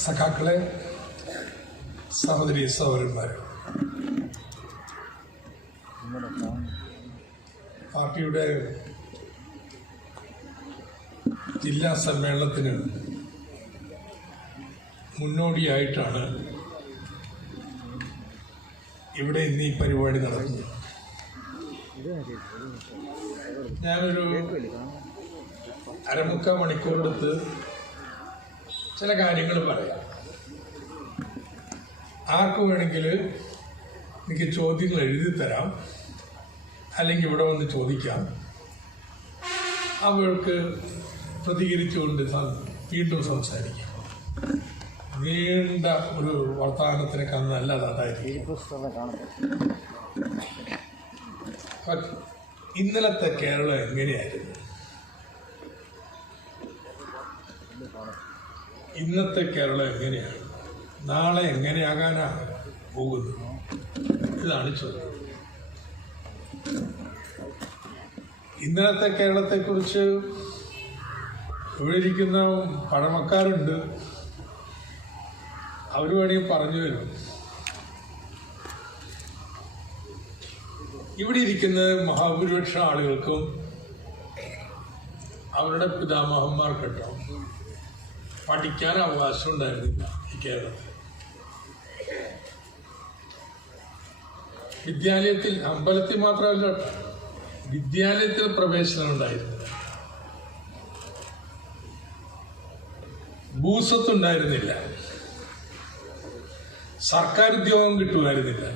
സഖാക്കളെ, സഹോദരി സഹോദരന്മാരെ, പാർട്ടിയുടെ ജില്ലാ സമ്മേളനത്തിന് മുന്നോടിയായിട്ടാണ് ഇവിടെ ഇന്ന് ഈ പരിപാടി നടക്കുന്നത്. ഞാനൊരു അരമുക്കാൽ മണിക്കൂറെടുത്ത് ചില കാര്യങ്ങൾ പറയാം. ആർക്ക് വേണമെങ്കിൽ എനിക്ക് ചോദ്യങ്ങൾ എഴുതി തരാം, അല്ലെങ്കിൽ ഇവിടെ വന്ന് ചോദിക്കാം. അവർക്ക് പ്രതികരിച്ചുകൊണ്ട് വീണ്ടും സംസാരിക്കാം. നീണ്ട ഒരു വർത്തമാനത്തിനൊക്കെ നല്ലത് അതായിരിക്കും. ഇന്നലത്തെ കേരളം എങ്ങനെയായിരുന്നു? ഇന്നത്തെ കേരളം എങ്ങനെയാണ്? നാളെ എങ്ങനെയാകാനാണ് പോകുന്നത്? ഇതാണ് ചോദ്യം. ഇന്നലത്തെ കേരളത്തെക്കുറിച്ച് ഇവിടെ ഇരിക്കുന്ന പഴമക്കാരുണ്ട്, അവർ വേണമെങ്കിൽ പറഞ്ഞു തരും. ഇവിടെ ഇരിക്കുന്ന മഹാഭൂരിപക്ഷ ആളുകൾക്കും അവരുടെ പിതാമഹന്മാർക്കിട്ടോ പഠിക്കാൻ അവകാശം ഉണ്ടായിരുന്നില്ല ഈ കേരളത്തിൽ. വിദ്യാലയത്തിൽ, അമ്പലത്തിൽ മാത്രമല്ല, വിദ്യാലയത്തിൽ പ്രവേശനം ഉണ്ടായിരുന്നില്ല, ഭൂസ്വത്തുണ്ടായിരുന്നില്ല, സർക്കാർ ഉദ്യോഗം കിട്ടുമായിരുന്നില്ല.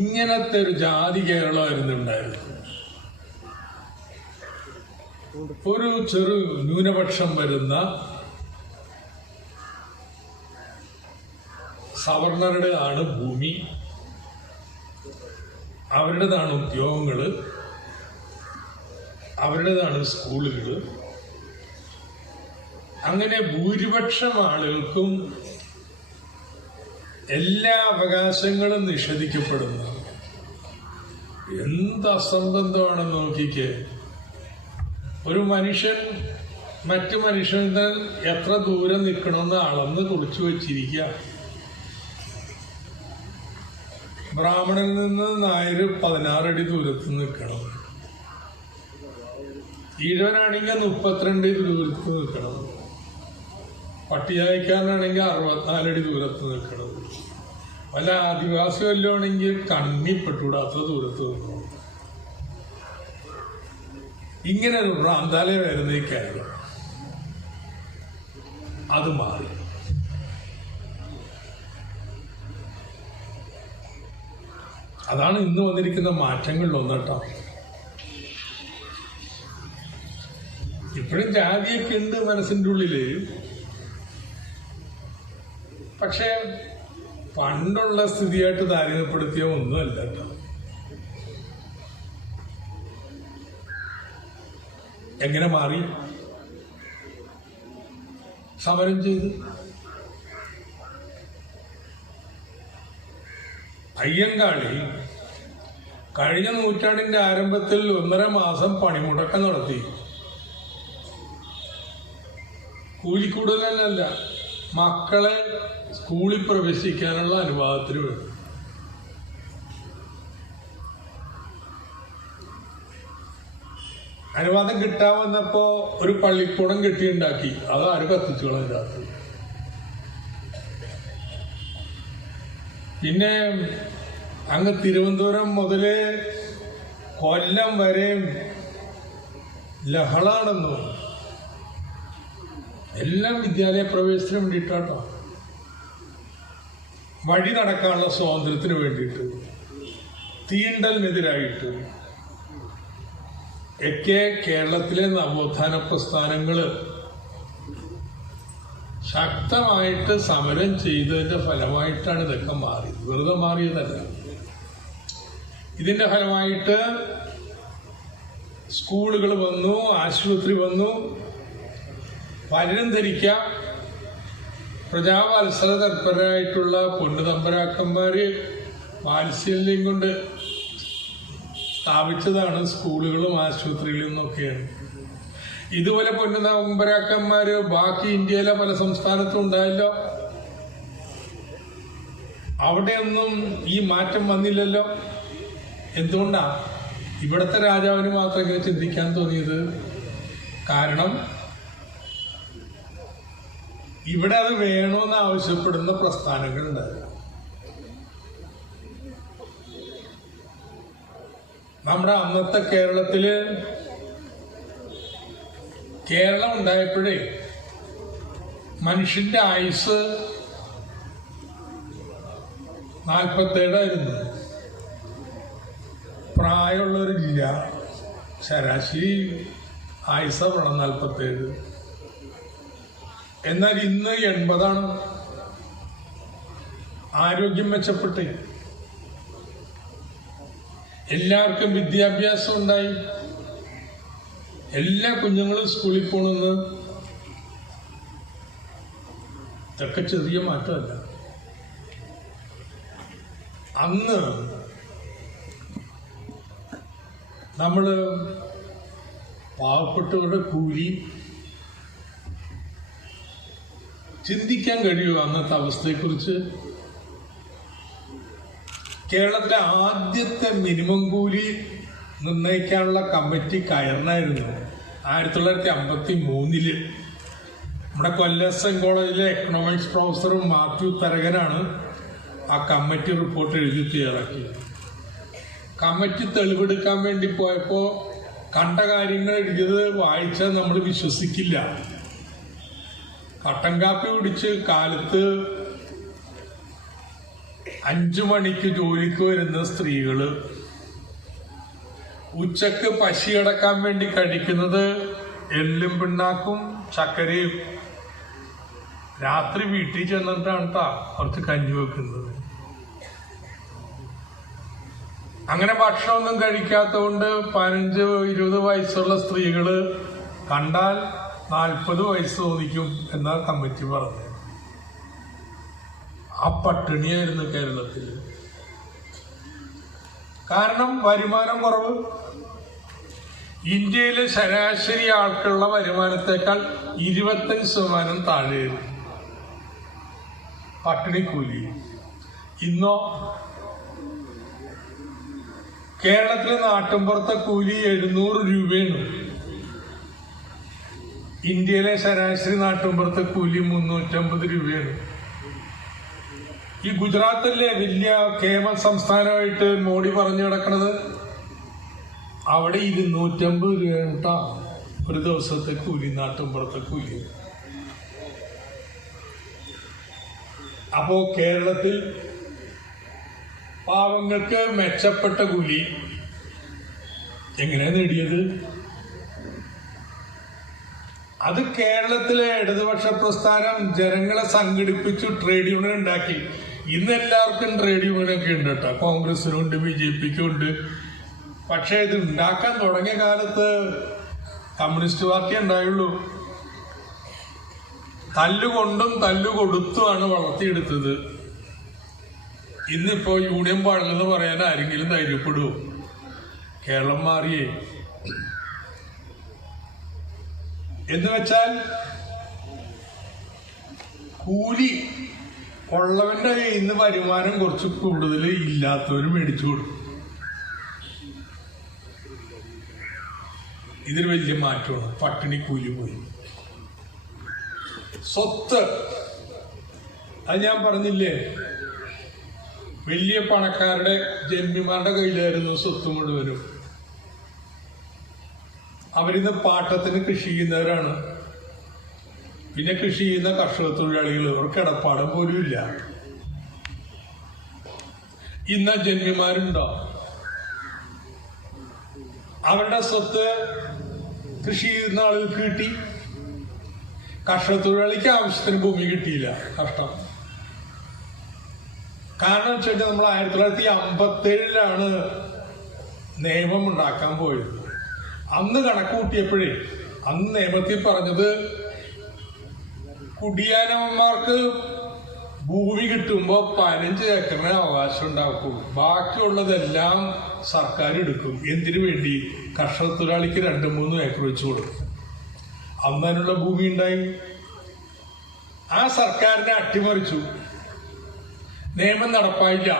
ഇങ്ങനത്തെ ഒരു ജാതി കേരളമായിരുന്നു ഉണ്ടായിരുന്നത്. ഒരു ചെറു ന്യൂനപക്ഷം വരുന്ന സവർണരുടേതാണ് ഭൂമി, അവരുടേതാണ് ഉദ്യോഗങ്ങൾ, അവരുടേതാണ് സ്കൂളുകൾ. അങ്ങനെ ഭൂരിപക്ഷം ആളുകൾക്കും എല്ലാ അവകാശങ്ങളും നിഷേധിക്കപ്പെടുന്നു. എന്ത് അസംബന്ധമാണെന്ന് നോക്കിക്കേ. ഒരു മനുഷ്യൻ മറ്റു മനുഷ്യന് എത്ര ദൂരം നിൽക്കണമെന്ന് അളന്ന് കുറിച്ചു വച്ചിരിക്കുക. ബ്രാഹ്മണനിൽ നിന്ന് നായർ 16 അടി ദൂരത്ത് നിൽക്കണം, ഈഴവനാണെങ്കിൽ 32 അടി ദൂരത്ത് നിൽക്കണം, പട്ടികജാതിക്കാരനാണെങ്കിൽ 64 അടി ദൂരത്ത് നിൽക്കണം, വല്ല ആദിവാസി വല്ലതാണെങ്കിൽ കണ്ണിപ്പെട്ടുകൂടാത്ര ദൂരത്ത് നിൽക്കണം. ഇങ്ങനെ ഒരു ഭ്രാന്താലയമായിരുന്നു ഈ കേരളം. അത് മാറി. അതാണ് ഇന്ന് വന്നിരിക്കുന്ന മാറ്റങ്ങളിലൊന്ന് കേട്ടോ. ഇപ്പോഴും ജാതിയൊക്കെ ഉണ്ട് മനസ്സിൻ്റെ ഉള്ളില്, പക്ഷെ പണ്ടുള്ള സ്ഥിതിയായിട്ട് താരതമ്യപ്പെടുത്തിയ ഒന്നുമല്ല കേട്ടോ. എങ്ങനെ മാറി? സമരം ചെയ്ത് അയ്യങ്കാളി കഴിഞ്ഞ നൂറ്റാണ്ടിന്റെ ആരംഭത്തിൽ 1.5 മാസം പണിമുടക്കം നടത്തി. കൂലിക്കൂടുതലല്ല, മക്കളെ സ്കൂളിൽ പ്രവേശിക്കാനുള്ള അനുവാദത്തിന് വേണ്ടി. അനുവാദം കിട്ടാൻ വന്നപ്പോ ഒരു പള്ളിക്കൂടം കെട്ടിയുണ്ടാക്കി. അത് ആരും കത്തിച്ചു കളഞ്ഞ രാത്രി. പിന്നെ അങ്ങ് തിരുവനന്തപുരം മുതല് കൊല്ലം വരെ ലഹളാണെന്നു. എല്ലാം വിദ്യാലയ പ്രവേശനത്തിന് വേണ്ടിയിട്ടാട്ടോ, വഴി നടക്കാനുള്ള സ്വാതന്ത്ര്യത്തിന് വേണ്ടിയിട്ട്, തീണ്ടലിനെതിരായിട്ട് ഒക്കെ കേരളത്തിലെ നവോത്ഥാന പ്രസ്ഥാനങ്ങള് ശക്തമായിട്ട് സമരം ചെയ്തതിന്റെ ഫലമായിട്ടാണ് ഇതൊക്കെ മാറിയത്. വെറുതെ മാറിയതല്ല. ഇതിന്റെ ഫലമായിട്ട് സ്കൂളുകൾ വന്നു, ആശുപത്രി വന്നു. പലരും ധരിക്കാം പ്രജാവാത്സല തൽപരരായിട്ടുള്ള പൊണ്ണുതമ്പരാക്കന്മാര് വാത്സല്യം കൊണ്ട് സ്ഥാപിച്ചതാണ് സ്കൂളുകളും ആശുപത്രികളും എന്നൊക്കെയാണ്. ഇതുപോലെ പൊന്നുനമ്പരാക്കന്മാര് ബാക്കി ഇന്ത്യയിലെ പല സംസ്ഥാനത്തും ഉണ്ടായല്ലോ. അവിടെയൊന്നും ഈ മാറ്റം വന്നില്ലല്ലോ. എന്തുകൊണ്ടാ ഇവിടുത്തെ രാജാവിന് മാത്രം ഇങ്ങനെ ചിന്തിക്കാൻ തോന്നിയത്? കാരണം ഇവിടെ അത് വേണമെന്ന് ആവശ്യപ്പെടുന്ന പ്രസ്ഥാനങ്ങളുണ്ടായിരുന്നു. നമ്മുടെ അന്നത്തെ കേരളം ഉണ്ടായപ്പോഴേ മനുഷ്യന്റെ ആയുസ് 47 പ്രായമുള്ളവരില്ല. ശരാശരി ആയുസ് വേണം 47. എന്നാൽ ഇന്ന് 80. ആരോഗ്യം മെച്ചപ്പെട്ടു, എല്ലാവർക്കും വിദ്യാഭ്യാസം ഉണ്ടായി, എല്ലാ കുഞ്ഞുങ്ങളും സ്കൂളിൽ പോണെന്ന്. ഇതൊക്കെ ചെറിയ മാറ്റമല്ല. അന്ന് നമ്മള് പാവപ്പെട്ടവരുടെ കൂലി ചിന്തിക്കാൻ കഴിയുമോ അന്നത്തെ അവസ്ഥയെക്കുറിച്ച്? കേരളത്തിലെ ആദ്യത്തെ മിനിമം കൂലി നിർണ്ണയിക്കാനുള്ള കമ്മിറ്റി കയറിനായിരുന്നു 1953. നമ്മുടെ കൊല്ലം കോളേജിലെ എക്കണോമിക്സ് പ്രൊഫസർ മാത്യു തരകനാണ് ആ കമ്മിറ്റി റിപ്പോർട്ട് എഴുതി തയ്യാറാക്കിയത്. കമ്മിറ്റി തെളിവെടുക്കാൻ വേണ്ടി പോയപ്പോൾ കണ്ട കാര്യങ്ങൾ എഴുതിയത് വായിച്ചാൽ നമ്മൾ വിശ്വസിക്കില്ല. കട്ടൻ കാപ്പി കുടിച്ച് കാലത്ത് 5 മണിക്ക് ജോലിക്ക് വരുന്ന സ്ത്രീകള് ഉച്ചക്ക് പശിയടക്കാൻ വേണ്ടി കഴിക്കുന്നത് എള്ളും പിണ്ണാക്കും ചക്കരയും. രാത്രി വീട്ടിൽ ചെന്നിട്ടാണ് കുറച്ച് കഞ്ഞി വെക്കുന്നത്. അങ്ങനെ ഭക്ഷണമൊന്നും കഴിക്കാത്തതുകൊണ്ട് 15-20 വയസ്സുള്ള സ്ത്രീകള് കണ്ടാൽ 40 വയസ്സ് തോന്നിക്കും എന്നാ കമ്മിറ്റി പറഞ്ഞത്. ആ പട്ടിണിയായിരുന്നു കേരളത്തിൽ. കാരണം വരുമാനം കുറവ്. ഇന്ത്യയിലെ ശരാശരി ആൾക്കുള്ള വരുമാനത്തെക്കാൾ 25% താഴെയായിരുന്നു പട്ടിണിക്കൂലി. ഇന്നോ കേരളത്തിലെ നാട്ടിൻപുറത്തെ കൂലി 700 രൂപയാണ്. ഇന്ത്യയിലെ ശരാശരി നാട്ടിൻപുറത്തെ കൂലി 350 രൂപയാണ്. ഈ ഗുജറാത്തിലെ വലിയ കേമ സംസ്ഥാനമായിട്ട് മോഡി പറഞ്ഞു കിടക്കണത്, അവിടെ 250 രൂപ ഒരു ദിവസത്തെ കൂലി, നാട്ടിൻപുറത്തെ കൂലി. അപ്പോ കേരളത്തിൽ പാവങ്ങൾക്ക് മെച്ചപ്പെട്ട കൂലി എങ്ങനെ നേടിയത്? അത് കേരളത്തിലെ ഇടതുപക്ഷ പ്രസ്ഥാനം ജനങ്ങളെ സംഘടിപ്പിച്ചു ട്രേഡ് യൂണിയൻ ഉണ്ടാക്കി. ഇന്ന് എല്ലാവർക്കും ട്രേഡ് യൂണിയനൊക്കെ ഉണ്ട് കേട്ടോ. കോൺഗ്രസിനുണ്ട്, BJPക്കും ഉണ്ട്. പക്ഷെ ഇത് ഉണ്ടാക്കാൻ തുടങ്ങിയ കാലത്ത് കമ്മ്യൂണിസ്റ്റ് പാർട്ടി ഉണ്ടായുള്ളൂ. തല്ലുകൊണ്ടും തല്ലുകൊടുത്തുമാണ് വളർത്തിയെടുത്തത്. ഇന്നിപ്പോ യൂണിയൻ പാടില്ലെന്ന് പറയാൻ ആരെങ്കിലും ധൈര്യപ്പെടുമോ? കേരളം മാറിയേ. എന്ന് വെച്ചാൽ കൂലി ഉള്ളവന്റെ കയ്യിൽ നിന്ന് വരുമാനം കുറച്ച് കൂടുതൽ ഇല്ലാത്തവര് മേടിച്ചു കൊടുക്കും. ഇതിന് വലിയ മാറ്റമാണ്. പട്ടിണി കൂലി പോയി. സ്വത്ത്, അത് ഞാൻ പറഞ്ഞില്ലേ, വലിയ പണക്കാരുടെ ജന്മിമാരുടെ കയ്യിലായിരുന്നു സ്വത്ത് മുഴുവനും. അവരിന്ന് പാട്ടത്തിന് കൃഷി ചെയ്യുന്നവരാണ്. പിന്നെ കൃഷി ചെയ്യുന്ന കർഷക തൊഴിലാളികൾ, അവർക്ക് ഇടപ്പാടം പോലും ഇല്ല. ഇന്ന് ജന്മിമാരുണ്ടോ? അവരുടെ സ്വത്ത് കൃഷി ചെയ്യുന്ന ആളുകൾക്ക് കിട്ടി. കർഷക തൊഴിലാളിക്ക് ആവശ്യത്തിന് ഭൂമി കിട്ടിയില്ല. കഷ്ടം. കാരണം വെച്ചാൽ നമ്മൾ 1957 നിയമം ഉണ്ടാക്കാൻ പോയത്. അന്ന് കണക്ക് കൂട്ടിയപ്പോഴേ അന്ന് നിയമത്തിൽ പറഞ്ഞത് കുടിയാനന്മാർക്ക് ഭൂമി കിട്ടുമ്പോ 15 ഏക്കറിന് അവകാശം ഉണ്ടാക്കും, ബാക്കിയുള്ളതെല്ലാം സർക്കാർ എടുക്കും. എന്തിനു വേണ്ടി? കർഷക തൊഴിലാളിക്ക് 2-3 ഏക്കർ വെച്ച് കൊടുക്കും. അന്നതിനുള്ള ഭൂമി ഉണ്ടായി. ആ സർക്കാരിനെ അട്ടിമറിച്ചു, നിയമം നടപ്പായില്ല.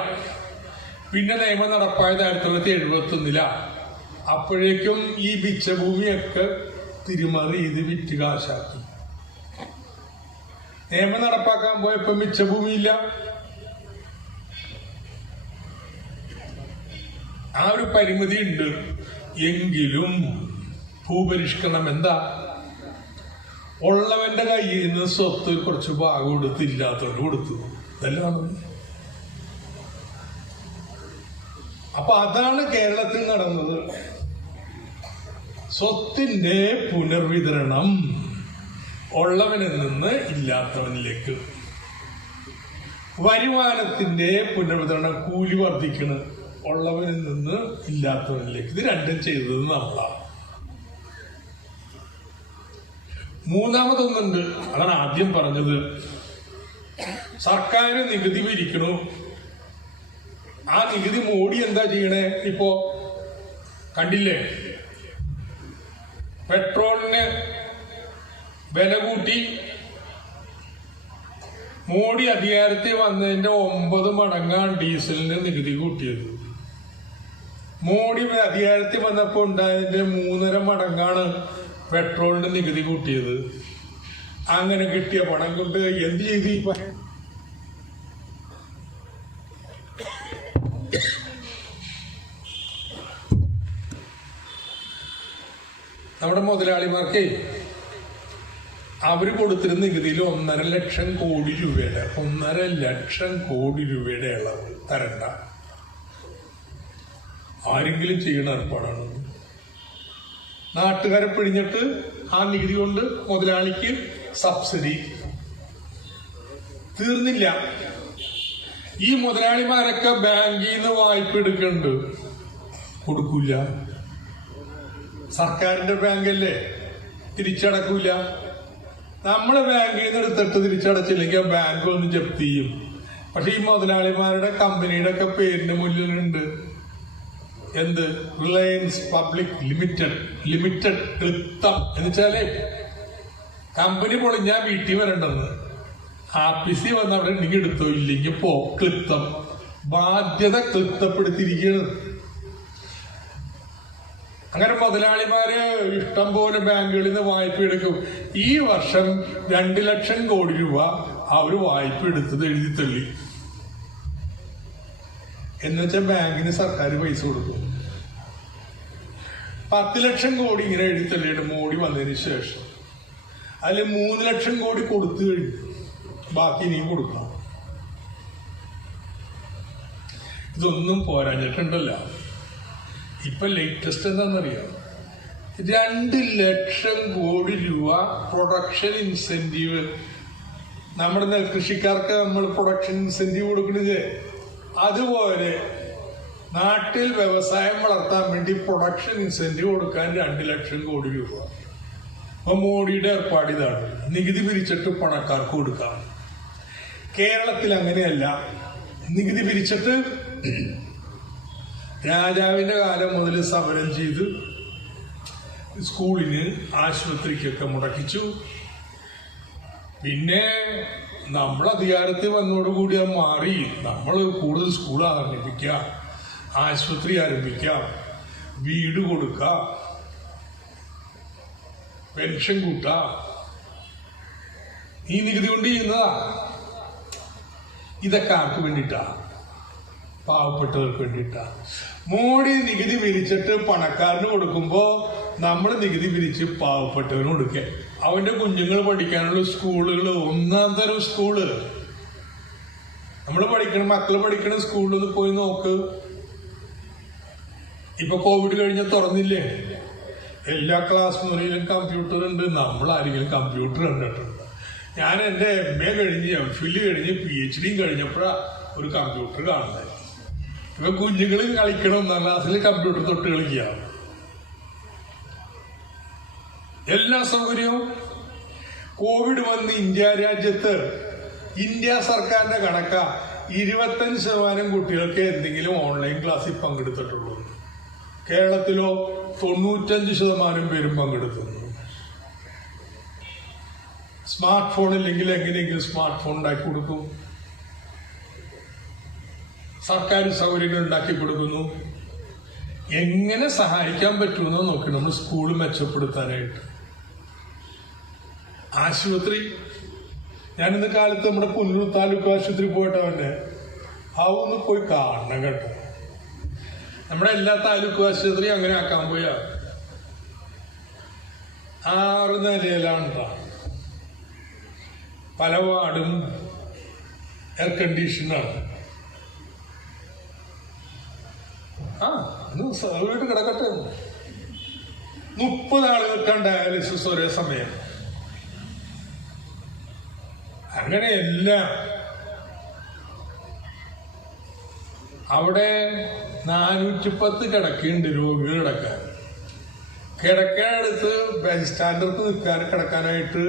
പിന്നെ നിയമം നടപ്പായത് 1971 അപ്പോഴേക്കും ഈ മിച്ചഭൂമിയൊക്കെ തിരിമറി ചെയ്ത് വിറ്റ് കാശാക്കി. നിയമം നടപ്പാക്കാൻ പോയപ്പോ മിച്ചഭൂമിയില്ല. ആ ഒരു പരിമിതി ഉണ്ട്. എങ്കിലും ഭൂപരിഷ്കരണം എന്താ? ഉള്ളവന്റെ കയ്യിൽ നിന്ന് സ്വത്ത് കുറച്ച് ഭാഗം കൊടുത്ത് ഇല്ലാത്തവന് കൊടുത്തു. ഇതെല്ലാം അപ്പൊ അതാണ് കേരളത്തിൽ നടന്നത്. സ്വത്തിന്റെ പുനർവിതരണം ഉള്ളവനിൽ നിന്ന് ഇല്ലാത്തവനിലേക്ക്. വരുമാനത്തിന്റെ പുനർവിതരണം, കൂലി വർദ്ധിക്കണം ഉള്ളവനിൽ നിന്ന് ഇല്ലാത്തവനിലേക്ക്. ഇത് രണ്ടും ചെയ്തത് നമ്മളാണ്. മൂന്നാമതൊന്നുണ്ട്, അതാണ് ആദ്യം പറഞ്ഞത്. സർക്കാർ നികുതി പിരിക്കണു. ആ നികുതി മോഡി എന്താ ചെയ്യണേ? ഇപ്പോ കണ്ടില്ലേ, പെട്രോളിന് വില കൂട്ടി. മോഡി അധികാരത്തിൽ വന്നതിന്റെ 9 മടങ്ങാണ് ഡീസലിന് നികുതി കൂട്ടിയത്. മോഡി അധികാരത്തിൽ വന്നപ്പോ ഉണ്ടായതിന്റെ 3.5 മടങ്ങാണ് പെട്രോളിന് നികുതി കൂട്ടിയത്. അങ്ങനെ കിട്ടിയ പണം കൊണ്ട് എന്ത് ചെയ്തു? നമ്മുടെ മുതലാളിമാർക്ക് അവര് കൊടുത്തിരുന്ന നികുതിയിൽ 1.5 ലക്ഷം കോടി രൂപയുടെ 1.5 ലക്ഷം കോടി രൂപയുടെ ഇളവ് തരണ്ട. ആരെങ്കിലും ചെയ്യണ ഏർപ്പാടാണ്. നാട്ടുകാരെ പിഴിഞ്ഞിട്ട് ആ നികുതി കൊണ്ട് മുതലാളിക്ക് സബ്സിഡി. തീർന്നില്ല. ഈ മുതലാളിമാരൊക്കെ ബാങ്കിൽ നിന്ന് വായ്പ എടുക്കുന്നുണ്ട്, കൊടുക്കൂല. സർക്കാരിന്റെ ബാങ്കല്ലേ, തിരിച്ചടക്കൂല. നമ്മള് ബാങ്കിൽ നിന്ന് എടുത്തിട്ട് തിരിച്ചടച്ചില്ലെങ്കിൽ ആ ബാങ്ക് ഒന്ന് ജപ്തി ചെയ്യും. പക്ഷെ ഈ മുതലാളിമാരുടെ കമ്പനിയുടെ ഒക്കെ പേരിന്റെ മുന്നിലുണ്ട് എന്ത്? റിലയൻസ് പബ്ലിക് ലിമിറ്റഡ് ക്ലിപ്തം. എന്ന് വെച്ചാലേ കമ്പനി പൊളിഞ്ഞാ വീട്ടിൽ വരണ്ടെന്ന്. ആഫീസി വന്ന് അവിടെ ഉണ്ടെങ്കിൽ എടുത്തോ, ഇല്ലെങ്കിൽ പോ. ക്ലിപ്തം, ബാധ്യത ക്ലിപ്തപ്പെടുത്തിയിരിക്കുകയാണ്. അങ്ങനെ മുതലാളിമാര് ഇഷ്ടം പോലെ ബാങ്കുകളിൽ നിന്ന് വായ്പ എടുക്കും. ഈ വർഷം 2 ലക്ഷം കോടി രൂപ അവര് വായ്പ എടുത്തത് എഴുതി തള്ളി. എന്നുവെച്ചാൽ ബാങ്കിന് സർക്കാർ പൈസ കൊടുക്കും. 10 ലക്ഷം കോടി ഇങ്ങനെ എഴുതി തള്ളിയിട്ട് മോഡി വന്നതിന് ശേഷം അതിൽ 3 ലക്ഷം കോടി കൊടുത്തു കഴിഞ്ഞു. ബാക്കി ഇനിയും കൊടുക്കണം. ഇതൊന്നും പോരാഞ്ഞിട്ടുണ്ടല്ലോ. ഇപ്പൊ ലേറ്റസ്റ്റ് എന്താണെന്നറിയാം? 2 ലക്ഷം കോടി രൂപ പ്രൊഡക്ഷൻ ഇൻസെന്റീവ്. നമ്മുടെ നെൽകൃഷിക്കാർക്ക് നമ്മൾ പ്രൊഡക്ഷൻ ഇൻസെന്റീവ് കൊടുക്കണില്ലേ? അതുപോലെ നാട്ടിൽ വ്യവസായം വളർത്താൻ വേണ്ടി പ്രൊഡക്ഷൻ ഇൻസെന്റീവ് കൊടുക്കാൻ 2 ലക്ഷം കോടി രൂപ. അപ്പൊ മോഡിയുടെ ഏർപ്പാട് ഇതാണ്. നികുതി പിരിച്ചിട്ട് പണക്കാർക്ക് കൊടുക്കാം. കേരളത്തിൽ അങ്ങനെയല്ല. നികുതി പിരിച്ചിട്ട് രാജാവിന്റെ കാലം മുതൽ സമരം ചെയ്ത് സ്കൂളിന് ആശുപത്രിക്കൊക്കെ മുടക്കിച്ചു. പിന്നെ നമ്മൾ അധികാരത്തിൽ വന്നതോടുകൂടി അത് മാറി. നമ്മൾ കൂടുതൽ സ്കൂൾ ആരംഭിക്കാം, ആശുപത്രി ആരംഭിക്കാം, വീട് കൊടുക്കാം, പെൻഷൻ കൂട്ടാം. ഈ നികുതി കൊണ്ട് ചെയ്യുന്നതാ. ഇതൊക്കെ ആർക്ക് വേണ്ടിയിട്ടാ? പാവപ്പെട്ടവർക്ക് വേണ്ടിയിട്ടാ. മോഡി നികുതി പിരിച്ചിട്ട് പണക്കാരന് കൊടുക്കുമ്പോ നമ്മൾ നികുതി പിരിച്ച് പാവപ്പെട്ടവന് കൊടുക്കുക. അവന്റെ കുഞ്ഞുങ്ങൾ പഠിക്കാനുള്ള സ്കൂളുകൾ, 1-ാം തരം സ്കൂള്, നമ്മൾ പഠിക്കണം, മക്കള് പഠിക്കണ സ്കൂളിൽ പോയി നോക്ക്. ഇപ്പൊ കോവിഡ് കഴിഞ്ഞ് തുറന്നില്ലേ? എല്ലാ ക്ലാസ് മുറിയിലും കമ്പ്യൂട്ടർ ഉണ്ട്. നമ്മൾ ആരെങ്കിലും കമ്പ്യൂട്ടർ കണ്ടിട്ടുണ്ട്? ഞാൻ എന്റെ MA കഴിഞ്ഞ്, MPhil കഴിഞ്ഞ്, PhD കഴിഞ്ഞപ്പോഴാ ഒരു കമ്പ്യൂട്ടർ കാണുന്നത്. ഇപ്പൊ കുഞ്ഞുങ്ങൾ കളിക്കണം, 1-ാം ക്ലാസ്സിൽ കമ്പ്യൂട്ടർ തൊട്ട് കളിക്കുക. എല്ലാ സൗകര്യവും. കോവിഡ് വന്ന് ഇന്ത്യ രാജ്യത്ത്, ഇന്ത്യ സർക്കാരിന്റെ കണക്കാ 25% കുട്ടികൾക്ക് എന്തെങ്കിലും ഓൺലൈൻ ക്ലാസ്സിൽ പങ്കെടുത്തിട്ടുള്ളൂ. കേരളത്തിലോ 95% പേരും പങ്കെടുത്തുന്നു. സ്മാർട്ട് ഫോൺ ഇല്ലെങ്കിൽ എങ്ങനെയെങ്കിലും സ്മാർട്ട് ഫോൺ ഉണ്ടാക്കി കൊടുക്കും. സർക്കാർ സൗകര്യങ്ങൾ ഉണ്ടാക്കി കൊടുക്കുന്നു. എങ്ങനെ സഹായിക്കാൻ പറ്റുമെന്ന് നോക്കി നമ്മൾ സ്കൂൾ മെച്ചപ്പെടുത്താനായിട്ട്. ആശുപത്രി, ഞാനിന്ന് കാലത്ത് നമ്മുടെ പുല്ലൂർ താലൂക്ക് ആശുപത്രി പോയിട്ടവന്റെ ഒന്ന് പോയി കാണണം കേട്ടോ. നമ്മുടെ എല്ലാ താലൂക്ക് ആശുപത്രി അങ്ങനെ ആക്കാൻ പോയാ 6 നിലയിലാണ്. പല വാർഡും എയർ കണ്ടീഷനാണ്. വീട്ട് കിടക്കട്ടെ. 30 ആളുകൾക്കാണ് ഡയാലിസിസ് ഒരേ സമയം. അങ്ങനെയെല്ലാം അവിടെ 410 കിടക്കുന്നുണ്ട് രോഗികൾ കിടക്കാൻ. കിടക്കാനടുത്ത് ബെഡ് സ്റ്റാൻഡർക്ക് കിടക്കാനായിട്ട്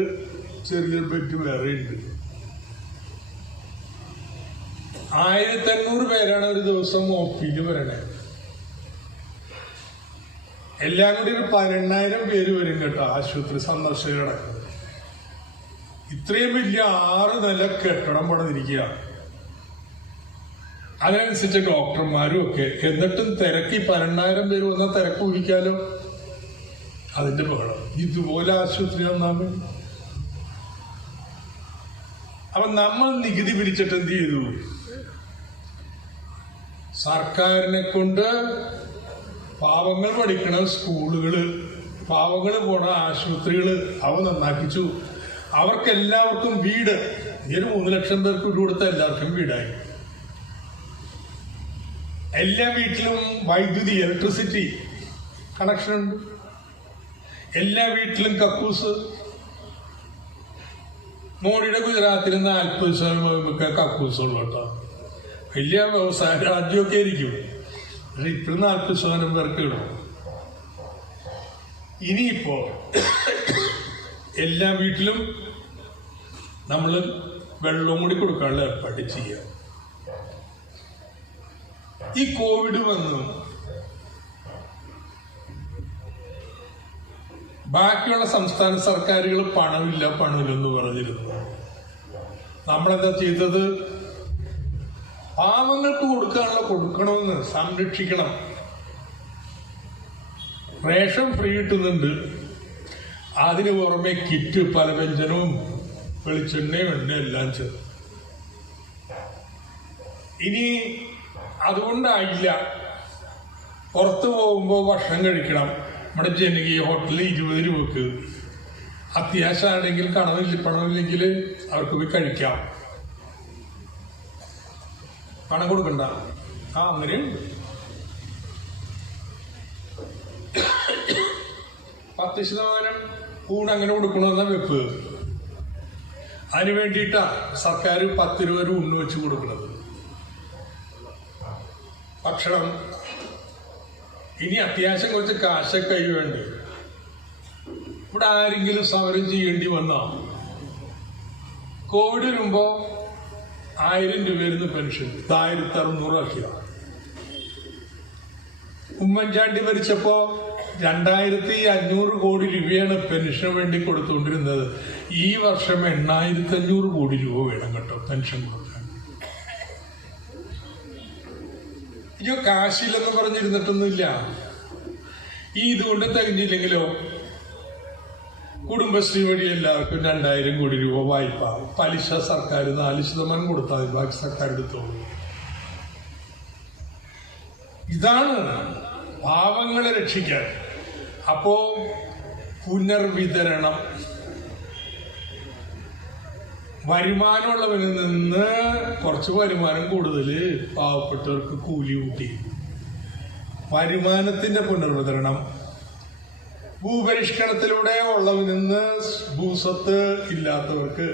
ചെറിയൊരു ബെഡ് വേറെ ഉണ്ട്. 1500 പേരാണ് ഒരു ദിവസം ഒപ്പിയിൽ വരണേ. എല്ലാം കൂടി ഒരു 18,000 പേര് വരും കേട്ടോ ആശുപത്രി സന്ദർശകർ കിടക്കുന്നത്. ഇത്രയും വലിയ 6 നില കെട്ടിടം പണിതിരിക്കുക. അതിനനുസരിച്ച് ഡോക്ടർമാരും ഒക്കെ. എന്നിട്ടും തിരക്ക് 18,000 പേര് വന്നാൽ തിരക്ക് ഒഴിക്കാലോ. അതിന്റെ ബഹളം. ഇതുപോലെ ആശുപത്രി വന്നാമേ. അപ്പൊ നമ്മൾ നികുതി പിരിച്ചിട്ട് എന്ത് ചെയ്തു? സർക്കാരിനെ കൊണ്ട് പാവങ്ങൾ പഠിക്കണ സ്കൂളുകള്, പാവങ്ങൾ പോണ ആശുപത്രികള് അവ നന്നാക്കിച്ചു. അവർക്കെല്ലാവർക്കും വീട്. ഈ 3 ലക്ഷം പേർക്ക് വീട് കൊടുത്ത എല്ലാവർക്കും വീടായി. എല്ലാ വീട്ടിലും വൈദ്യുതി, ഇലക്ട്രിസിറ്റി കണക്ഷൻ ഉണ്ട്. എല്ലാ വീട്ടിലും കക്കൂസ്. മോഡിയുടെ ഗുജറാത്തിൽ 40% കക്കൂസ് ഉള്ളു കേട്ടോ. വലിയ വ്യവസായ രാജ്യമൊക്കെ ആയിരിക്കും. പക്ഷെ ഇപ്പോഴും 40% പേർക്ക് ഇടും. ഇനിയിപ്പോ എല്ലാ വീട്ടിലും നമ്മൾ വെള്ളവും കൂടി കൊടുക്കാനുള്ള ഏർപ്പാട് ചെയ്യാം. ഈ കോവിഡ് വന്ന് ബാക്കിയുള്ള സംസ്ഥാന സർക്കാരുകൾ പണമില്ലെന്ന് പറഞ്ഞിരുന്നു. നമ്മളെന്താ ചെയ്തത്? പാവങ്ങൾക്ക് കൊടുക്കണമെന്ന് സംരക്ഷിക്കണം. റേഷൻ ഫ്രീ കിട്ടുന്നുണ്ട്. അതിന് പുറമെ കിറ്റ്, പലവ്യഞ്ജനവും വെളിച്ചെണ്ണയും എല്ലാം ചേർത്ത്. ഇനി അതുകൊണ്ടായില്ല, പുറത്തു പോകുമ്പോൾ ഭക്ഷണം കഴിക്കണം. നമ്മുടെ ജനകീയ ഹോട്ടലിൽ 20 രൂപക്ക്. അത്യാവശ്യമാണെങ്കിൽ പണമില്ലെങ്കിൽ അവർക്ക് പോയി കഴിക്കാം. പണം കൊടുക്കണ്ട. അങ്ങനെയുണ്ട്. 10% ഊണ് അങ്ങനെ കൊടുക്കണമെന്ന വെപ്പ്. അതിന് വേണ്ടിയിട്ടാ സർക്കാർ 10 രൂപ ഊണ് വെച്ച് കൊടുക്കുന്നത്. ഭക്ഷണം. ഇനി അത്യാവശ്യം കുറച്ച് കാശൊക്കെ കൈ വേണ്ടി. ഇവിടെ ആരെങ്കിലും സമരം ചെയ്യേണ്ടി വന്നാ കോവിഡ് വരുമ്പോ 1000 രൂപയായിരുന്നു പെൻഷൻ, 1600 ആക്കിയ. ഉമ്മൻചാണ്ടി ഭരിച്ചപ്പോ 2500 കോടി രൂപയാണ് പെൻഷന് വേണ്ടി കൊടുത്തുകൊണ്ടിരുന്നത്. ഈ വർഷം 8500 കോടി രൂപ വേണം കേട്ടോ പെൻഷൻ കൊടുക്കാൻ. അയ്യോ കാശില്ലെന്ന് പറഞ്ഞിരുന്നിട്ടൊന്നുമില്ല. ഇതുകൊണ്ട് തികഞ്ഞില്ലെങ്കിലോ കുടുംബശ്രീ വഴി എല്ലാവർക്കും 2000 കോടി രൂപ വായ്പ. പലിശ സർക്കാർ 4% കൊടുത്താൽ മതി, ബാക്കി സർക്കാർ എടുത്തോളൂ. ഇതാണ് പാവങ്ങളെ രക്ഷിക്കാൻ. അപ്പോ പുനർവിതരണം. വരുമാനമുള്ളവരിൽ നിന്ന് കുറച്ച് വരുമാനം കൂടുതൽ പാവപ്പെട്ടവർക്ക് കൂലി കൂട്ടി. വരുമാനത്തിന്റെ പുനർവിതരണം. ഭൂപരിഷ്കരണത്തിലൂടെ ഉള്ളവരിൽ നിന്ന് ഭൂസ്വത്ത് ഇല്ലാത്തവർക്ക്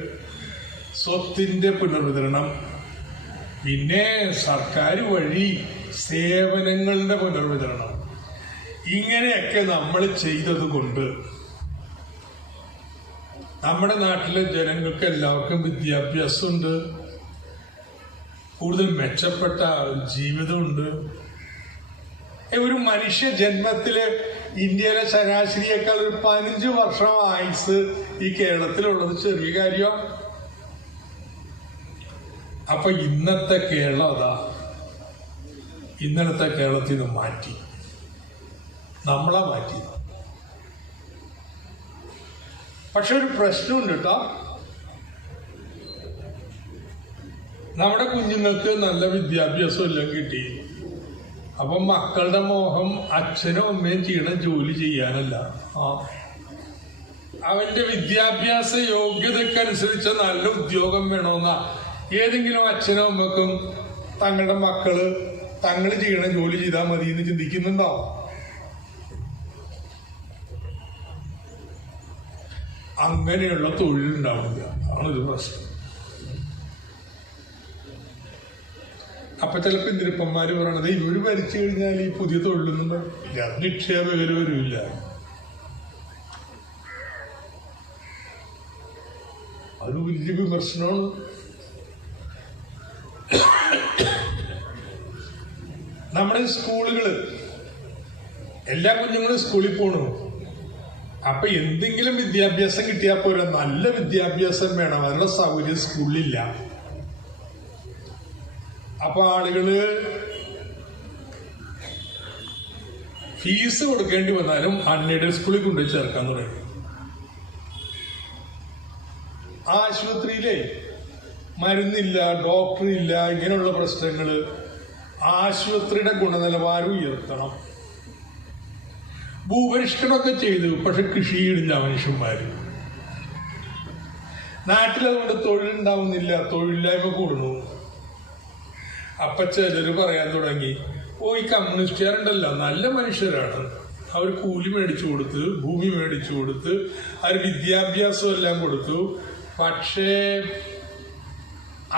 സ്വത്തിന്റെ പുനർവിതരണം. പിന്നെ സർക്കാർ വഴി സേവനങ്ങളുടെ പുനർവിതരണം. ഇങ്ങനെയൊക്കെ നമ്മൾ ചെയ്തത് കൊണ്ട് നമ്മുടെ നാട്ടിലെ ജനങ്ങൾക്ക് എല്ലാവർക്കും വിദ്യാഭ്യാസമുണ്ട്, കൂടുതൽ മെച്ചപ്പെട്ട ജീവിതമുണ്ട്. ഒരു മനുഷ്യ ജന്മത്തില് ഇന്ത്യയിലെ ശരാശരിയേക്കാൾ ഒരു 15 വർഷം ആയുസ് ഈ കേരളത്തിലുള്ളത് ചെറിയ കാര്യമാണ്. അപ്പൊ ഇന്നത്തെ കേരളം അതാ, ഇന്നലത്തെ കേരളത്തിൽ നിന്ന് മാറ്റി, നമ്മളാ മാറ്റി. പക്ഷെ ഒരു പ്രശ്നമുണ്ട് കേട്ടോ. നമ്മുടെ കുഞ്ഞുങ്ങൾക്ക് നല്ല വിദ്യാഭ്യാസം എല്ലാം കിട്ടി. അപ്പൊ മക്കളുടെ മോഹം അച്ഛനും അമ്മയും ചെയ്യണ ജോലി ചെയ്യാനല്ല, അവന്റെ വിദ്യാഭ്യാസ യോഗ്യതക്കനുസരിച്ച നല്ല ഉദ്യോഗം വേണമെന്ന ഏതെങ്കിലും അച്ഛനും അമ്മക്കും തങ്ങളുടെ മക്കള് തങ്ങൾ ചെയ്യണ ജോലി ചെയ്താൽ മതി എന്ന് ചിന്തിക്കുന്നുണ്ടോ? അങ്ങനെയുള്ള തൊഴിലുണ്ടാവില്ല, ആണൊരു പ്രശ്നം. അപ്പൊ ചിലപ്പോ ഇന്ദിരപ്പന്മാര് പറയണത് ഇവര് ഭരിച്ചു കഴിഞ്ഞാൽ ഈ പുതിയ തൊഴിലൊന്നും ഇല്ല, നിക്ഷേപം വരില്ല. അത് വലിയ വിമർശനമാണ്. നമ്മുടെ സ്കൂളുകള് എല്ലാ കുഞ്ഞുങ്ങളും സ്കൂളിൽ പോണു. അപ്പൊ എന്തെങ്കിലും വിദ്യാഭ്യാസം കിട്ടിയാൽ പോരാ, നല്ല വിദ്യാഭ്യാസം വേണം. അതിനുള്ള സൗകര്യം സ്കൂളിലില്ല. അപ്പൊ ആളുകള് ഫീസ് കൊടുക്കേണ്ടി വന്നാലും അൺഎയ്ഡഡ് സ്കൂളിൽ കൊണ്ടുപോയി ചേർക്കാൻ തുടങ്ങി. ആശുപത്രിയിലെ മരുന്നില്ല, ഡോക്ടറില്ല, ഇങ്ങനെയുള്ള പ്രശ്നങ്ങള്. ആശുപത്രിയുടെ ഗുണനിലവാരം ഉയർത്തണം. ഭൂപരിഷ്കരണമൊക്കെ ചെയ്തു, പക്ഷെ കൃഷിയിടില്ല മനുഷ്യന്മാര്. നാട്ടിലതുകൊണ്ട് തൊഴിലുണ്ടാവുന്നില്ല, തൊഴിലില്ലായ്മ കൂടുന്നു. അപ്പൊ ചിലര് പറയാൻ തുടങ്ങി, ഈ കമ്മ്യൂണിസ്റ്റുകാരുണ്ടല്ലോ നല്ല മനുഷ്യരാണ്, അവർ കൂലി മേടിച്ചു കൊടുത്ത്, ഭൂമി മേടിച്ചു കൊടുത്ത്, അവർ വിദ്യാഭ്യാസം എല്ലാം കൊടുത്തു, പക്ഷേ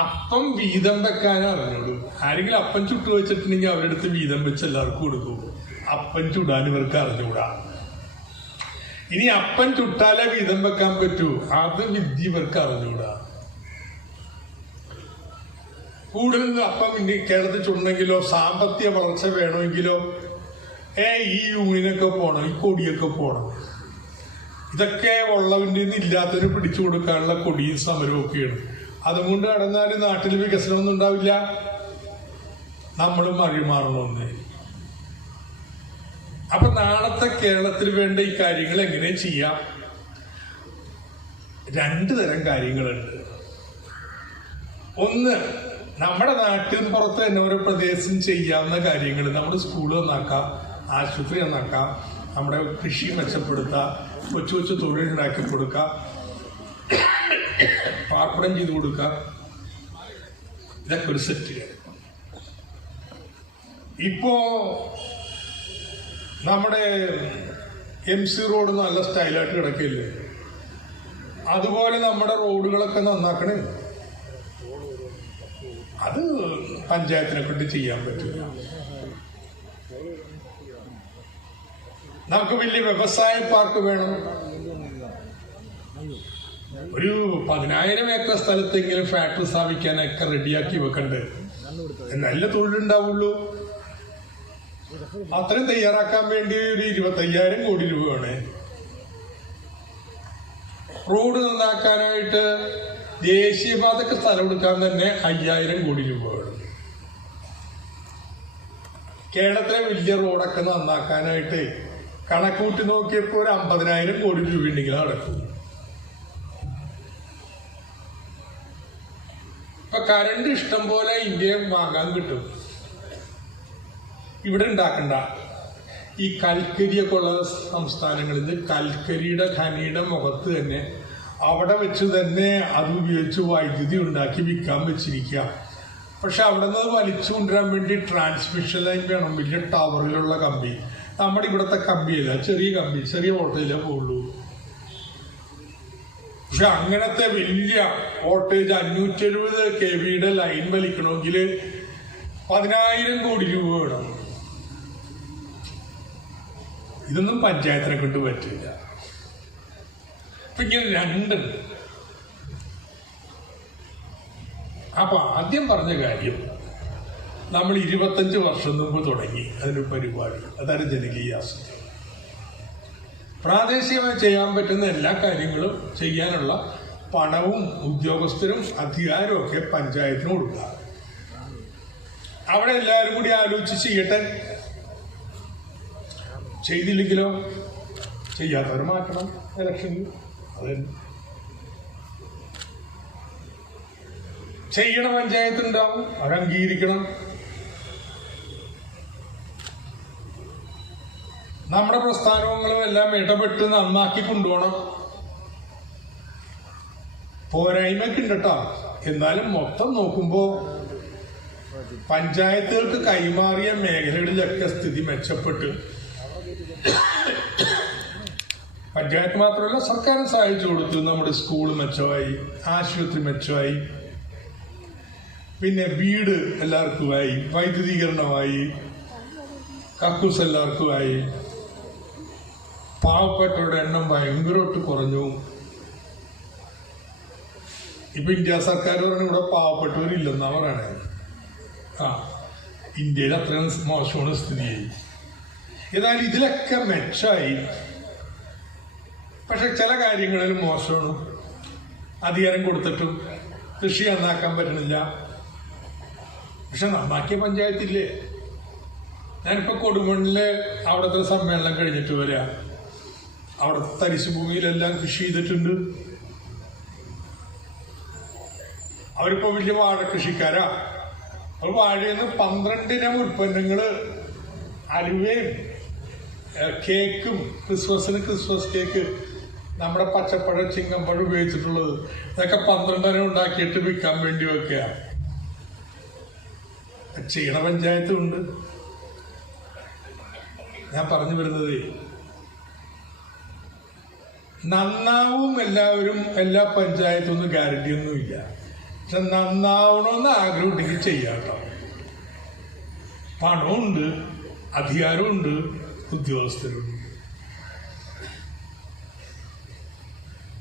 അപ്പം വീതം വെക്കാൻ അറിഞ്ഞോളൂ. ആരെങ്കിലും അപ്പം ചുട്ടു വെച്ചിട്ടുണ്ടെങ്കിൽ അവരെടുത്ത് വീതം വെച്ച് എല്ലാവർക്കും കൊടുക്കും. അപ്പം ചുടാൻ ഇവർക്ക് അറിഞ്ഞുകൂടാ. ഇനി അപ്പം ചുട്ടാലേ വീതം വെക്കാൻ പറ്റൂ, അത് വിദ്യ ഇവർക്ക് അറിഞ്ഞുകൂടാ. കൂടുതൽ അപ്പം കേരളത്തിൽ ചുടണമെങ്കിലോ സാമ്പത്തിക വളർച്ച വേണമെങ്കിലോ ഈ യൂണിയനൊക്കെ പോണം, ഈ കൊടിയൊക്കെ പോണം. ഇതൊക്കെ ഉള്ളവൻ്റെ ഇല്ലാത്തവര് പിടിച്ചു കൊടുക്കാനുള്ള കൊടിയും സമരവും ഒക്കെയാണ്. അതുകൊണ്ട് നടന്നാല് നാട്ടിൽ വികസനമൊന്നും ഉണ്ടാവില്ല. നമ്മളും മറിമാറണമെന്ന്. അപ്പൊ നാളത്തെ കേരളത്തിൽ വേണ്ട ഈ കാര്യങ്ങൾ എങ്ങനെ ചെയ്യാം? 2 തരം കാര്യങ്ങളുണ്ട്. ഒന്ന്, നമ്മുടെ നാട്ടിൽ പുറത്ത് തന്നെ ഓരോ പ്രദേശം ചെയ്യാവുന്ന കാര്യങ്ങൾ. നമ്മുടെ സ്കൂൾ നന്നാക്കാം, ആശുപത്രി നന്നാക്കാം, നമ്മുടെ കൃഷി മെച്ചപ്പെടുത്താം, കൊച്ചു കൊച്ചു തൊഴിലുണ്ടാക്കി കൊടുക്കാം, പാർപ്പിടം ചെയ്ത് കൊടുക്കാം. ഇതൊക്കെ ഒരു സെറ്റ്. ഇപ്പോ നമ്മുടെ MC റോഡ് നല്ല സ്റ്റൈലായിട്ട് കിടക്കില്ലേ, അതുപോലെ നമ്മുടെ റോഡുകളൊക്കെ നന്നാക്കണേ. അത് പഞ്ചായത്തിനെ കൊണ്ട് ചെയ്യാൻ പറ്റില്ല. നമുക്ക് വലിയ വ്യവസായ പാർക്ക് വേണം. ഒരു 10,000 ഏക്കർ സ്ഥലത്തെങ്കിലും ഫാക്ടറി സ്ഥാപിക്കാനൊക്കെ റെഡിയാക്കി വെക്കണ്ടേ, നല്ല തൊഴിലുണ്ടാവുള്ളൂ. അത്രയും തയ്യാറാക്കാൻ വേണ്ടി ഒരു 25,000 കോടി രൂപ വേണേ. റോഡ് നന്നാക്കാനായിട്ട് ദേശീയപാതക്ക് സ്ഥലം കൊടുക്കാൻ തന്നെ 5,000 കോടി രൂപ വേണം. കേരളത്തിലെ വലിയ റോഡൊക്കെ നന്നാക്കാനായിട്ട് കണക്കൂട്ടി നോക്കിയപ്പോ ഒരു 50,000 കോടി രൂപ ഉണ്ടെങ്കിൽ നടക്കും. ഇപ്പൊ കറണ്ട് ഇഷ്ടം പോലെ ഇന്ത്യയിൽ വാങ്ങാൻ കിട്ടും. ഇവിടെ ഉണ്ടാക്കണ്ട. ഈ കൽക്കരിയൊക്കെ ഉള്ള സംസ്ഥാനങ്ങളിൽ കൽക്കരിയുടെ ഖനിയുടെ മുഖത്ത് തന്നെ അവിടെ വെച്ച് തന്നെ അത് ഉപയോഗിച്ച് വൈദ്യുതി ഉണ്ടാക്കി വിൽക്കാൻ വെച്ചിരിക്കുക. പക്ഷെ അവിടെ നിന്ന് വലിച്ചു കൊണ്ടുവരാൻ വേണ്ടി ട്രാൻസ്മിഷൻ ലൈൻ വേണം, വലിയ ടവറിലുള്ള കമ്പി. നമ്മുടെ ഇവിടുത്തെ കമ്പിയല്ല, ചെറിയ കമ്പി, ചെറിയ വോൾട്ടേജേ പോകുള്ളൂ. പക്ഷെ അങ്ങനത്തെ വലിയ വോൾട്ടേജ് 570 kV ലൈൻ വലിക്കണമെങ്കിൽ 10,000 കോടി രൂപ വേണം. ഇതൊന്നും പഞ്ചായത്തിനെ കൊണ്ട് പറ്റില്ല. അപ്പൊ ഇങ്ങനെ 2. അപ്പൊ ആദ്യം പറഞ്ഞ കാര്യം നമ്മൾ 25 വർഷം മുമ്പ് തുടങ്ങി അതിന് പരിപാടി. അതാണ് ജനകീയ ആസൂത്രണം. പ്രാദേശികമായി ചെയ്യാൻ പറ്റുന്ന എല്ലാ കാര്യങ്ങളും ചെയ്യാനുള്ള പണവും ഉദ്യോഗസ്ഥരും അധികാരവും ഒക്കെ പഞ്ചായത്തിന് കൊടുക്കുക. അവിടെ എല്ലാവരും കൂടി ആലോചിച്ച് ചെയ്യട്ടെ. ചെയ്തില്ലെങ്കിലോ ചെയ്യാത്തവർ മാറ്റണം ഇലക്ഷനിൽ. അത് ചെയ്യണ പഞ്ചായത്ത് ഉണ്ടാവും, അത് അംഗീകരിക്കണം. നമ്മുടെ പ്രസ്ഥാനങ്ങളും എല്ലാം ഇടപെട്ട് നന്നാക്കി കൊണ്ടുപോകണം. പോരായ്മയൊക്കെ ഉണ്ട് കേട്ടോ. എന്നാലും മൊത്തം നോക്കുമ്പോ പഞ്ചായത്തുകൾക്ക് കൈമാറിയ മേഖലകളിലൊക്കെ സ്ഥിതി മെച്ചപ്പെട്ട്, പഞ്ചായത്ത് മാത്രമല്ല സർക്കാരും സഹായിച്ചു കൊടുത്തു. നമ്മുടെ സ്കൂൾ മെച്ചമായി, ആശുപത്രി മെച്ചമായി, പിന്നെ വീട് എല്ലാവർക്കുമായി, വൈദ്യുതീകരണമായി, കക്കൂസ് എല്ലാവർക്കുമായി. പാവപ്പെട്ടവരുടെ എണ്ണം ഭയങ്കരമായിട്ട് കുറഞ്ഞു. ഇപ്പൊ ഇന്ത്യ സർക്കാർ പറഞ്ഞു ഇവിടെ പാവപ്പെട്ടവരില്ലെന്നാ പറയണേ. ഇന്ത്യയിൽ അത്രയും മോശമാണ് സ്ഥിതി. ഏതായാലും ഇതിലൊക്കെ മെച്ചമായി. പക്ഷെ ചില കാര്യങ്ങളിൽ മോശമാണ്. അധികാരം കൊടുത്തിട്ടും കൃഷി നന്നാക്കാൻ പറ്റണില്ല. പക്ഷെ നന്നാക്കിയ പഞ്ചായത്തില്ലേ. ഞാനിപ്പോ കൊടുമണ്ണില് അവിടുത്തെ സമ്മേളനം കഴിഞ്ഞിട്ട് വരാ. അവിടുത്തെ തരിശു ഭൂമിയിലെല്ലാം കൃഷി ചെയ്തിട്ടുണ്ട്. അവരിപ്പോ വലിയ വാഴ കൃഷിക്കാരാ. അപ്പോൾ വാഴയിൽ നിന്ന് 12 ഇനം ഉൽപ്പന്നങ്ങള്, അലുവയും കേക്കും, ക്രിസ്മസ് കേക്ക്, നമ്മുടെ പച്ചപ്പഴം, ചിങ്ങമ്പഴം ഉപയോഗിച്ചിട്ടുള്ളത്, ഇതൊക്കെ 12 ഇനം ഉണ്ടാക്കിയിട്ട് വിൽക്കാൻ വേണ്ടി വെക്കുക. ചെയ്യണ പഞ്ചായത്തും ഉണ്ട്. ഞാൻ പറഞ്ഞു വരുന്നത്, നന്നാവും എല്ലാവരും, എല്ലാ പഞ്ചായത്തും ഒന്നും ഗ്യാരണ്ടി ഒന്നുമില്ല. പക്ഷെ നന്നാവണമെന്ന് ആഗ്രഹം ഉണ്ടെങ്കിൽ ചെയ്യാം കേട്ടോ. പണമുണ്ട്, അധികാരമുണ്ട്, ഉദ്യോഗസ്ഥരുണ്ട്.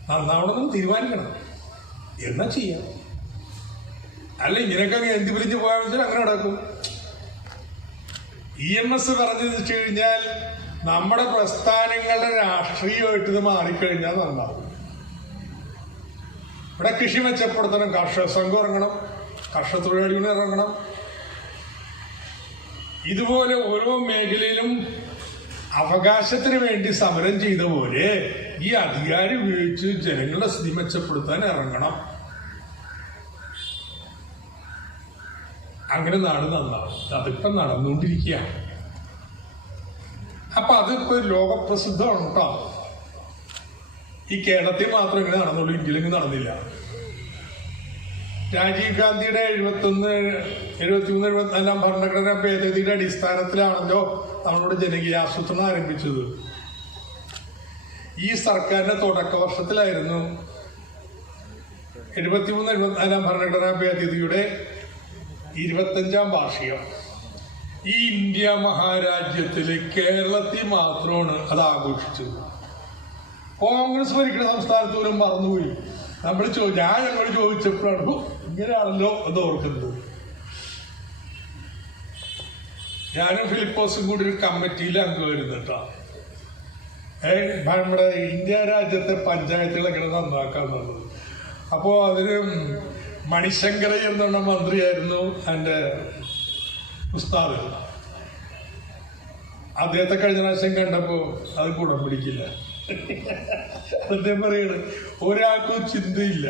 നന്നാവണമെന്ന് തീരുമാനിക്കണം, എന്നാ ചെയ്യാം. അല്ല ഇങ്ങനെയൊക്കെ എന്തി പിരിഞ്ഞ് പോയാൽ വെച്ചാൽ അങ്ങനെ നടക്കും. EMS പറഞ്ഞതെന്ന് വെച്ച് കഴിഞ്ഞാൽ നമ്മുടെ പ്രസ്ഥാനങ്ങളുടെ രാഷ്ട്രീയമായിട്ട് ഇത് മാറിക്കഴിഞ്ഞാൽ നന്നാവും. ഇവിടെ കൃഷി മെച്ചപ്പെടുത്തണം, കർഷക സംഘം ഇറങ്ങണം, കർഷക തൊഴിലാളികൾ ഇറങ്ങണം. ഇതുപോലെ ഓരോ മേഖലയിലും അവകാശത്തിന് വേണ്ടി സമരം ചെയ്ത പോലെ ഈ അധികാരം ഉപയോഗിച്ച് ജനങ്ങളുടെ സ്ഥിതി മെച്ചപ്പെടുത്താൻ ഇറങ്ങണം. അങ്ങനെ നാട് നന്നാവും. അതിപ്പോ നടന്നുകൊണ്ടിരിക്കുകയാണ്. അപ്പൊ അതിപ്പോ ലോകപ്രസിദ്ധമാണ് കേട്ടോ. ഈ കേരളത്തിൽ മാത്രം ഇങ്ങനെ നടന്നുള്ളൂ, ഇന്ത്യയിലെങ്കിലും നടന്നില്ല. രാജീവ് ഗാന്ധിയുടെ 73-74 ഭരണഘടനാ ഭേദഗതിയുടെ അടിസ്ഥാനത്തിലാണല്ലോ നമ്മളുടെ ജനകീയ ആസൂത്രണം ആരംഭിച്ചത്. ഈ സർക്കാരിന്റെ തുടക്ക വർഷത്തിലായിരുന്നു 73-74 ഭരണഘടനാ ഭേദഗതിയുടെ 25ാം വാർഷികം. ഈ ഇന്ത്യ മഹാരാജ്യത്തിലെ കേരളത്തിൽ മാത്രമാണ് അത് ആഘോഷിച്ചത്. കോൺഗ്രസ് ഭരിക്കുന്ന സംസ്ഥാനത്ത് പോലും മറന്നുപോയി. ഞാൻ ഞങ്ങളോട് ചോദിച്ചപ്പോഴാണ് ഇങ്ങനെയാണല്ലോ എന്ന് ഓർക്കുന്നത്. ഞാനും ഫിലിപ്പോസും കൂടി ഒരു കമ്മിറ്റിയിൽ അംഗമായിരുന്നു കേട്ടോ. നമ്മുടെ ഇന്ത്യ രാജ്യത്തെ പഞ്ചായത്തുകളൊക്കെ നന്നാക്കാന്നുള്ളത്. അപ്പോ അതിന് മണിശങ്കരയ്യ എന്നുള്ള മന്ത്രിയായിരുന്നു എൻ്റെ ഉസ്താദ്. അദ്ദേഹത്തെ കഴിഞ്ഞ പ്രാവശ്യം കണ്ടപ്പോ അത് ഗുണം പിടിക്കില്ല. അദ്ദേഹം പറയണ് ഒരാൾക്കും ചിന്തയില്ല,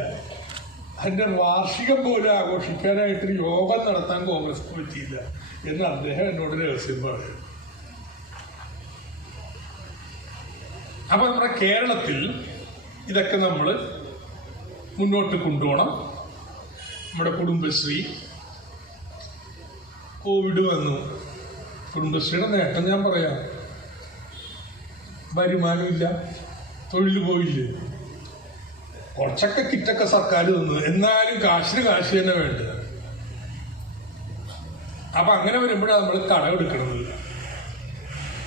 അതിന്റെ വാർഷികം പോലും ആഘോഷിക്കാനായിട്ട് യോഗം നടത്താൻ കോൺഗ്രസ് പറ്റിയില്ല എന്ന് അദ്ദേഹം എന്നോട് രഹസ്യം പറയും. അപ്പൊ നമ്മുടെ കേരളത്തിൽ ഇതൊക്കെ നമ്മൾ മുന്നോട്ട് കൊണ്ടുപോകണം. നമ്മുടെ കുടുംബശ്രീ, കോവിഡ് വന്നു, കുടുംബശ്രീയുടെ നേട്ടം ഞാൻ പറയാം. വരുമാനമില്ല, തൊഴിൽ പോയില്ലേ. കുറച്ചൊക്കെ കിറ്റൊക്കെ സർക്കാർ തന്നു, എന്നാലും കാശിന് കാശ് തന്നെ വേണ്ടത്. അപ്പൊ അങ്ങനെ വരുമ്പോഴാണ് നമ്മൾ കടം എടുക്കണത്.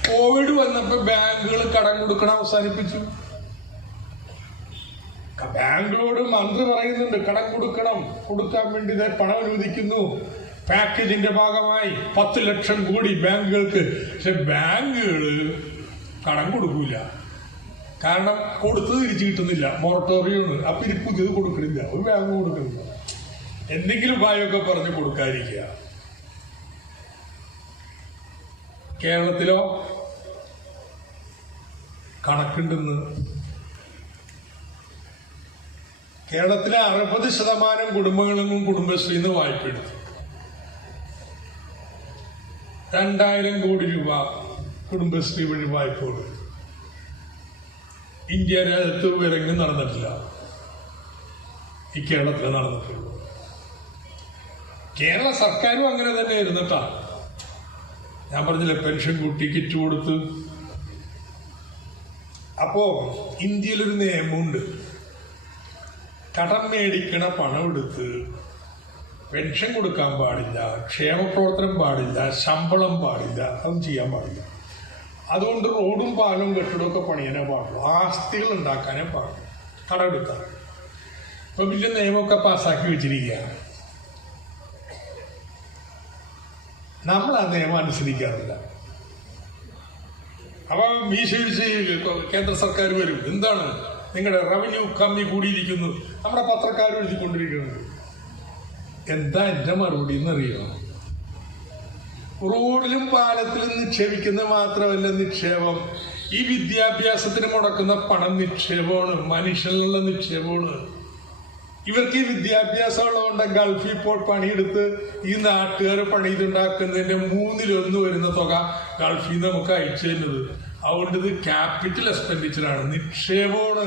കോവിഡ് വന്നപ്പോ ബാങ്കുകൾ കടം കൊടുക്കണം അവസാനിപ്പിച്ചു. ബാങ്കുകളോട് മന്ത്രി പറയുന്നുണ്ട് കടം കൊടുക്കാൻ വേണ്ടി പണം അനുവദിക്കുന്നു. പാക്കേജിന്റെ ഭാഗമായി 10 ലക്ഷം കോടി ബാങ്കുകൾക്ക്. പക്ഷെ ബാങ്കുകൾ കടം കൊടുക്കൂല. കാരണം കൊടുത്ത് തിരിച്ചു കിട്ടുന്നില്ല, മൊറട്ടോറിയമാണ്. അപ്പൊ ഇനി പുതിയത് കൊടുക്കണില്ല, ഒരു ബാങ്ക് കൊടുക്കുന്നില്ല. എന്തെങ്കിലും ഉപായമൊക്കെ പറഞ്ഞ് കൊടുക്കാതിരിക്കുക. കേരളത്തിലോ കണക്കുണ്ടെന്ന്. കേരളത്തിലെ 60% കുടുംബങ്ങളും കുടുംബശ്രീന്ന് വായ്പ എടുത്തു. 2000 കോടി രൂപ കുടുംബശ്രീ വഴി വായ്പ കൊടുത്തു. ഇന്ത്യ രാജ്യത്ത് വിരങ്ങും നടന്നിട്ടില്ല, ഈ കേരളത്തിൽ നടന്നിട്ടുള്ളൂ. കേരള സർക്കാരും അങ്ങനെ തന്നെ ഇരുന്നിട്ടാ. ഞാൻ പറഞ്ഞില്ലേ, പെൻഷൻ കൂട്ടി, കിറ്റ് കൊടുത്ത്. അപ്പോ ഇന്ത്യയിലൊരു നിയമമുണ്ട്, കടം മേടിക്കണ പണം എടുത്ത് പെൻഷൻ കൊടുക്കാൻ പാടില്ല, ക്ഷേമപ്രവർത്തനം പാടില്ല, ശമ്പളം പാടില്ല, അതൊന്നും ചെയ്യാൻ പാടില്ല. അതുകൊണ്ട് റോഡും പാലവും കെട്ടിടമൊക്കെ പണിയാനേ പാടുള്ളൂ, ആസ്തികൾ ഉണ്ടാക്കാനേ പാടുള്ളൂ, കടമെടുത്താൽ. ഇപ്പൊ വലിയ നിയമമൊക്കെ പാസ്സാക്കി വെച്ചിരിക്കുകയാണ്. നമ്മൾ ആ നിയമം അനുസരിക്കാറില്ല. അപ്പൊ മീശഴിച്ച് കേന്ദ്ര സർക്കാർ വരും, എന്താണ് നിങ്ങളുടെ റവന്യൂ കമ്മി കൂടിയിരിക്കുന്നു, നമ്മുടെ പത്രക്കാർ എഴുതിക്കൊണ്ടിരിക്കുന്നത്. എന്താ എന്റെ മറുപടി എന്നറിയോ? റോഡിലും പാലത്തിലും നിക്ഷേപിക്കുന്ന മാത്രമല്ല നിക്ഷേപം, ഈ വിദ്യാഭ്യാസത്തിന് മുടക്കുന്ന പണം നിക്ഷേപമാണ്, മനുഷ്യനുള്ള നിക്ഷേപമാണ്. ഇവർക്ക് ഈ വിദ്യാഭ്യാസം ഉള്ളതുകൊണ്ട് ഗൾഫിൽ ഇപ്പോൾ പണിയെടുത്ത് ഈ നാട്ടുകാർ പണിയിട്ടുണ്ടാക്കുന്നതിന്റെ 1/3 വരുന്ന തുക ഗൾഫിൽ നിന്ന് നമുക്ക് അയച്ചു തരുന്നത്. അതുകൊണ്ട് ഇത് ക്യാപിറ്റൽ എക്സ്പെൻഡിച്ചറാണ്, നിക്ഷേപമാണ്.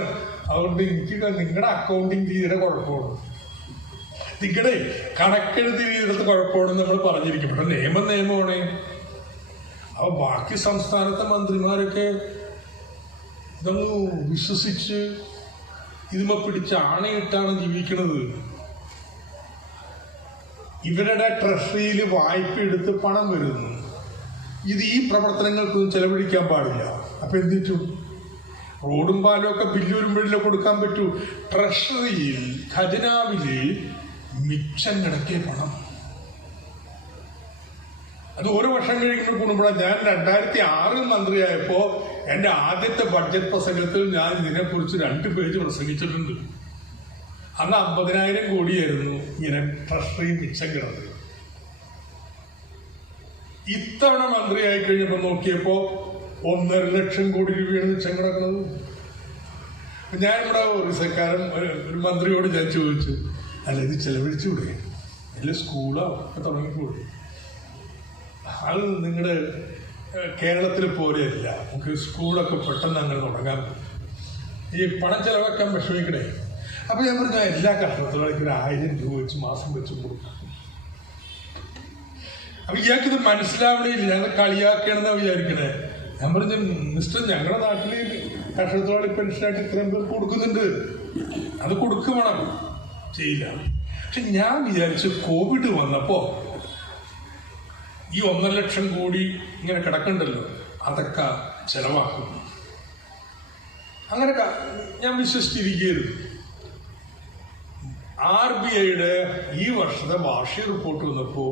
അതുകൊണ്ട് എനിക്ക് നിങ്ങളുടെ അക്കൗണ്ടിങ് രീതിയുടെ കുഴപ്പമാണ്, നിങ്ങളുടെ കണക്കെഴുതി രീതിയുടെ കുഴപ്പമാണെന്ന് നമ്മൾ പറഞ്ഞിരിക്കും. പക്ഷെ നിയമമാണ്. അപ്പൊ ബാക്കി സംസ്ഥാനത്തെ മന്ത്രിമാരൊക്കെ ഇതൊന്ന് വിശ്വസിച്ച് ഇതിമ പിടിച്ച് ആണയിട്ടാണ് ജീവിക്കുന്നത്. ഇവരുടെ ട്രഷറിയിൽ വായ്പ എടുത്ത് പണം വരുന്നു. ഇത് ഈ പ്രവർത്തനങ്ങൾക്കൊന്നും ചെലവഴിക്കാൻ പാടില്ല. അപ്പൊ എന്തിട്ടു? റോഡും പാലും ഒക്കെ ബില്ല് വരുമ്പോഴല്ലേ കൊടുക്കാൻ പറ്റൂ. ട്രഷറിയിൽ, ഖജനാവില് മിച്ചം കിടക്കിയ പണം അത് ഓരോ വർഷം കഴിക്കുമ്പോൾ കൂടുമ്പോഴാണ്. ഞാൻ 2006 മന്ത്രിയായപ്പോ എന്റെ ആദ്യത്തെ ബഡ്ജറ്റ് പ്രസംഗത്തിൽ ഞാൻ ഇതിനെക്കുറിച്ച് 2 പേജ് പ്രസംഗിച്ചിട്ടുണ്ട്. അന്ന് 50,000 കോടിയായിരുന്നു ഇങ്ങനെ ട്രഷറി മിച്ചം കിടന്നത്. ഇത്തവണ മന്ത്രിയായി കഴിഞ്ഞപ്പോ നോക്കിയപ്പോ 1.5 ലക്ഷം കോടി രൂപയാണ് മിച്ചം കിടക്കുന്നത്. ഞാൻ ഇവിടെ ഒരു മന്ത്രിയോട് ഞാൻ ചോദിച്ചു, അല്ല ഇത് ചെലവഴിച്ചുകൂടെ, അല്ല സ്കൂളോ ഒക്കെ തുടങ്ങിക്കൂടെ? അത് നിങ്ങളുടെ കേരളത്തിൽ പോലെയല്ല, നമുക്ക് സ്കൂളൊക്കെ പെട്ടെന്ന് അങ്ങനെ തുടങ്ങാൻ പറ്റും, ഈ പണം ചെലവാക്കാൻ വിഷമിക്കണേ. അപ്പൊ ഞാൻ പറഞ്ഞു, എല്ലാ കഷ്ടത്തോടേക്ക് 1000 രൂപ വെച്ച് മാസം വെച്ച് കൊടുക്കാം. അപ്പൊ ഇയാൾക്കിത് മനസ്സിലാവണില്ല, ഞങ്ങൾ കളിയാക്കണമെന്നാ വിചാരിക്കണേ. ഞാൻ പറഞ്ഞു, മിസ്റ്റർ, ഞങ്ങളുടെ നാട്ടില് കഷ്ടത്തോടെ പെൻഷനായിട്ട് ഇത്രയും പേർ കൊടുക്കുന്നുണ്ട്, അത് കൊടുക്കും വേണം, ചെയ്യില്ല. പക്ഷെ ഞാൻ വിചാരിച്ചു കോവിഡ് വന്നപ്പോ ഈ 1.5 ലക്ഷം കോടി ഇങ്ങനെ കിടക്കണ്ടല്ലോ, അതൊക്കെ ചെലവാക്കും. അങ്ങനെ ഞാൻ വിശ്വസിച്ചിരിക്കുകയായിരുന്നു. RBIയുടെ ഈ വർഷത്തെ വാർഷിക റിപ്പോർട്ട് വന്നപ്പോ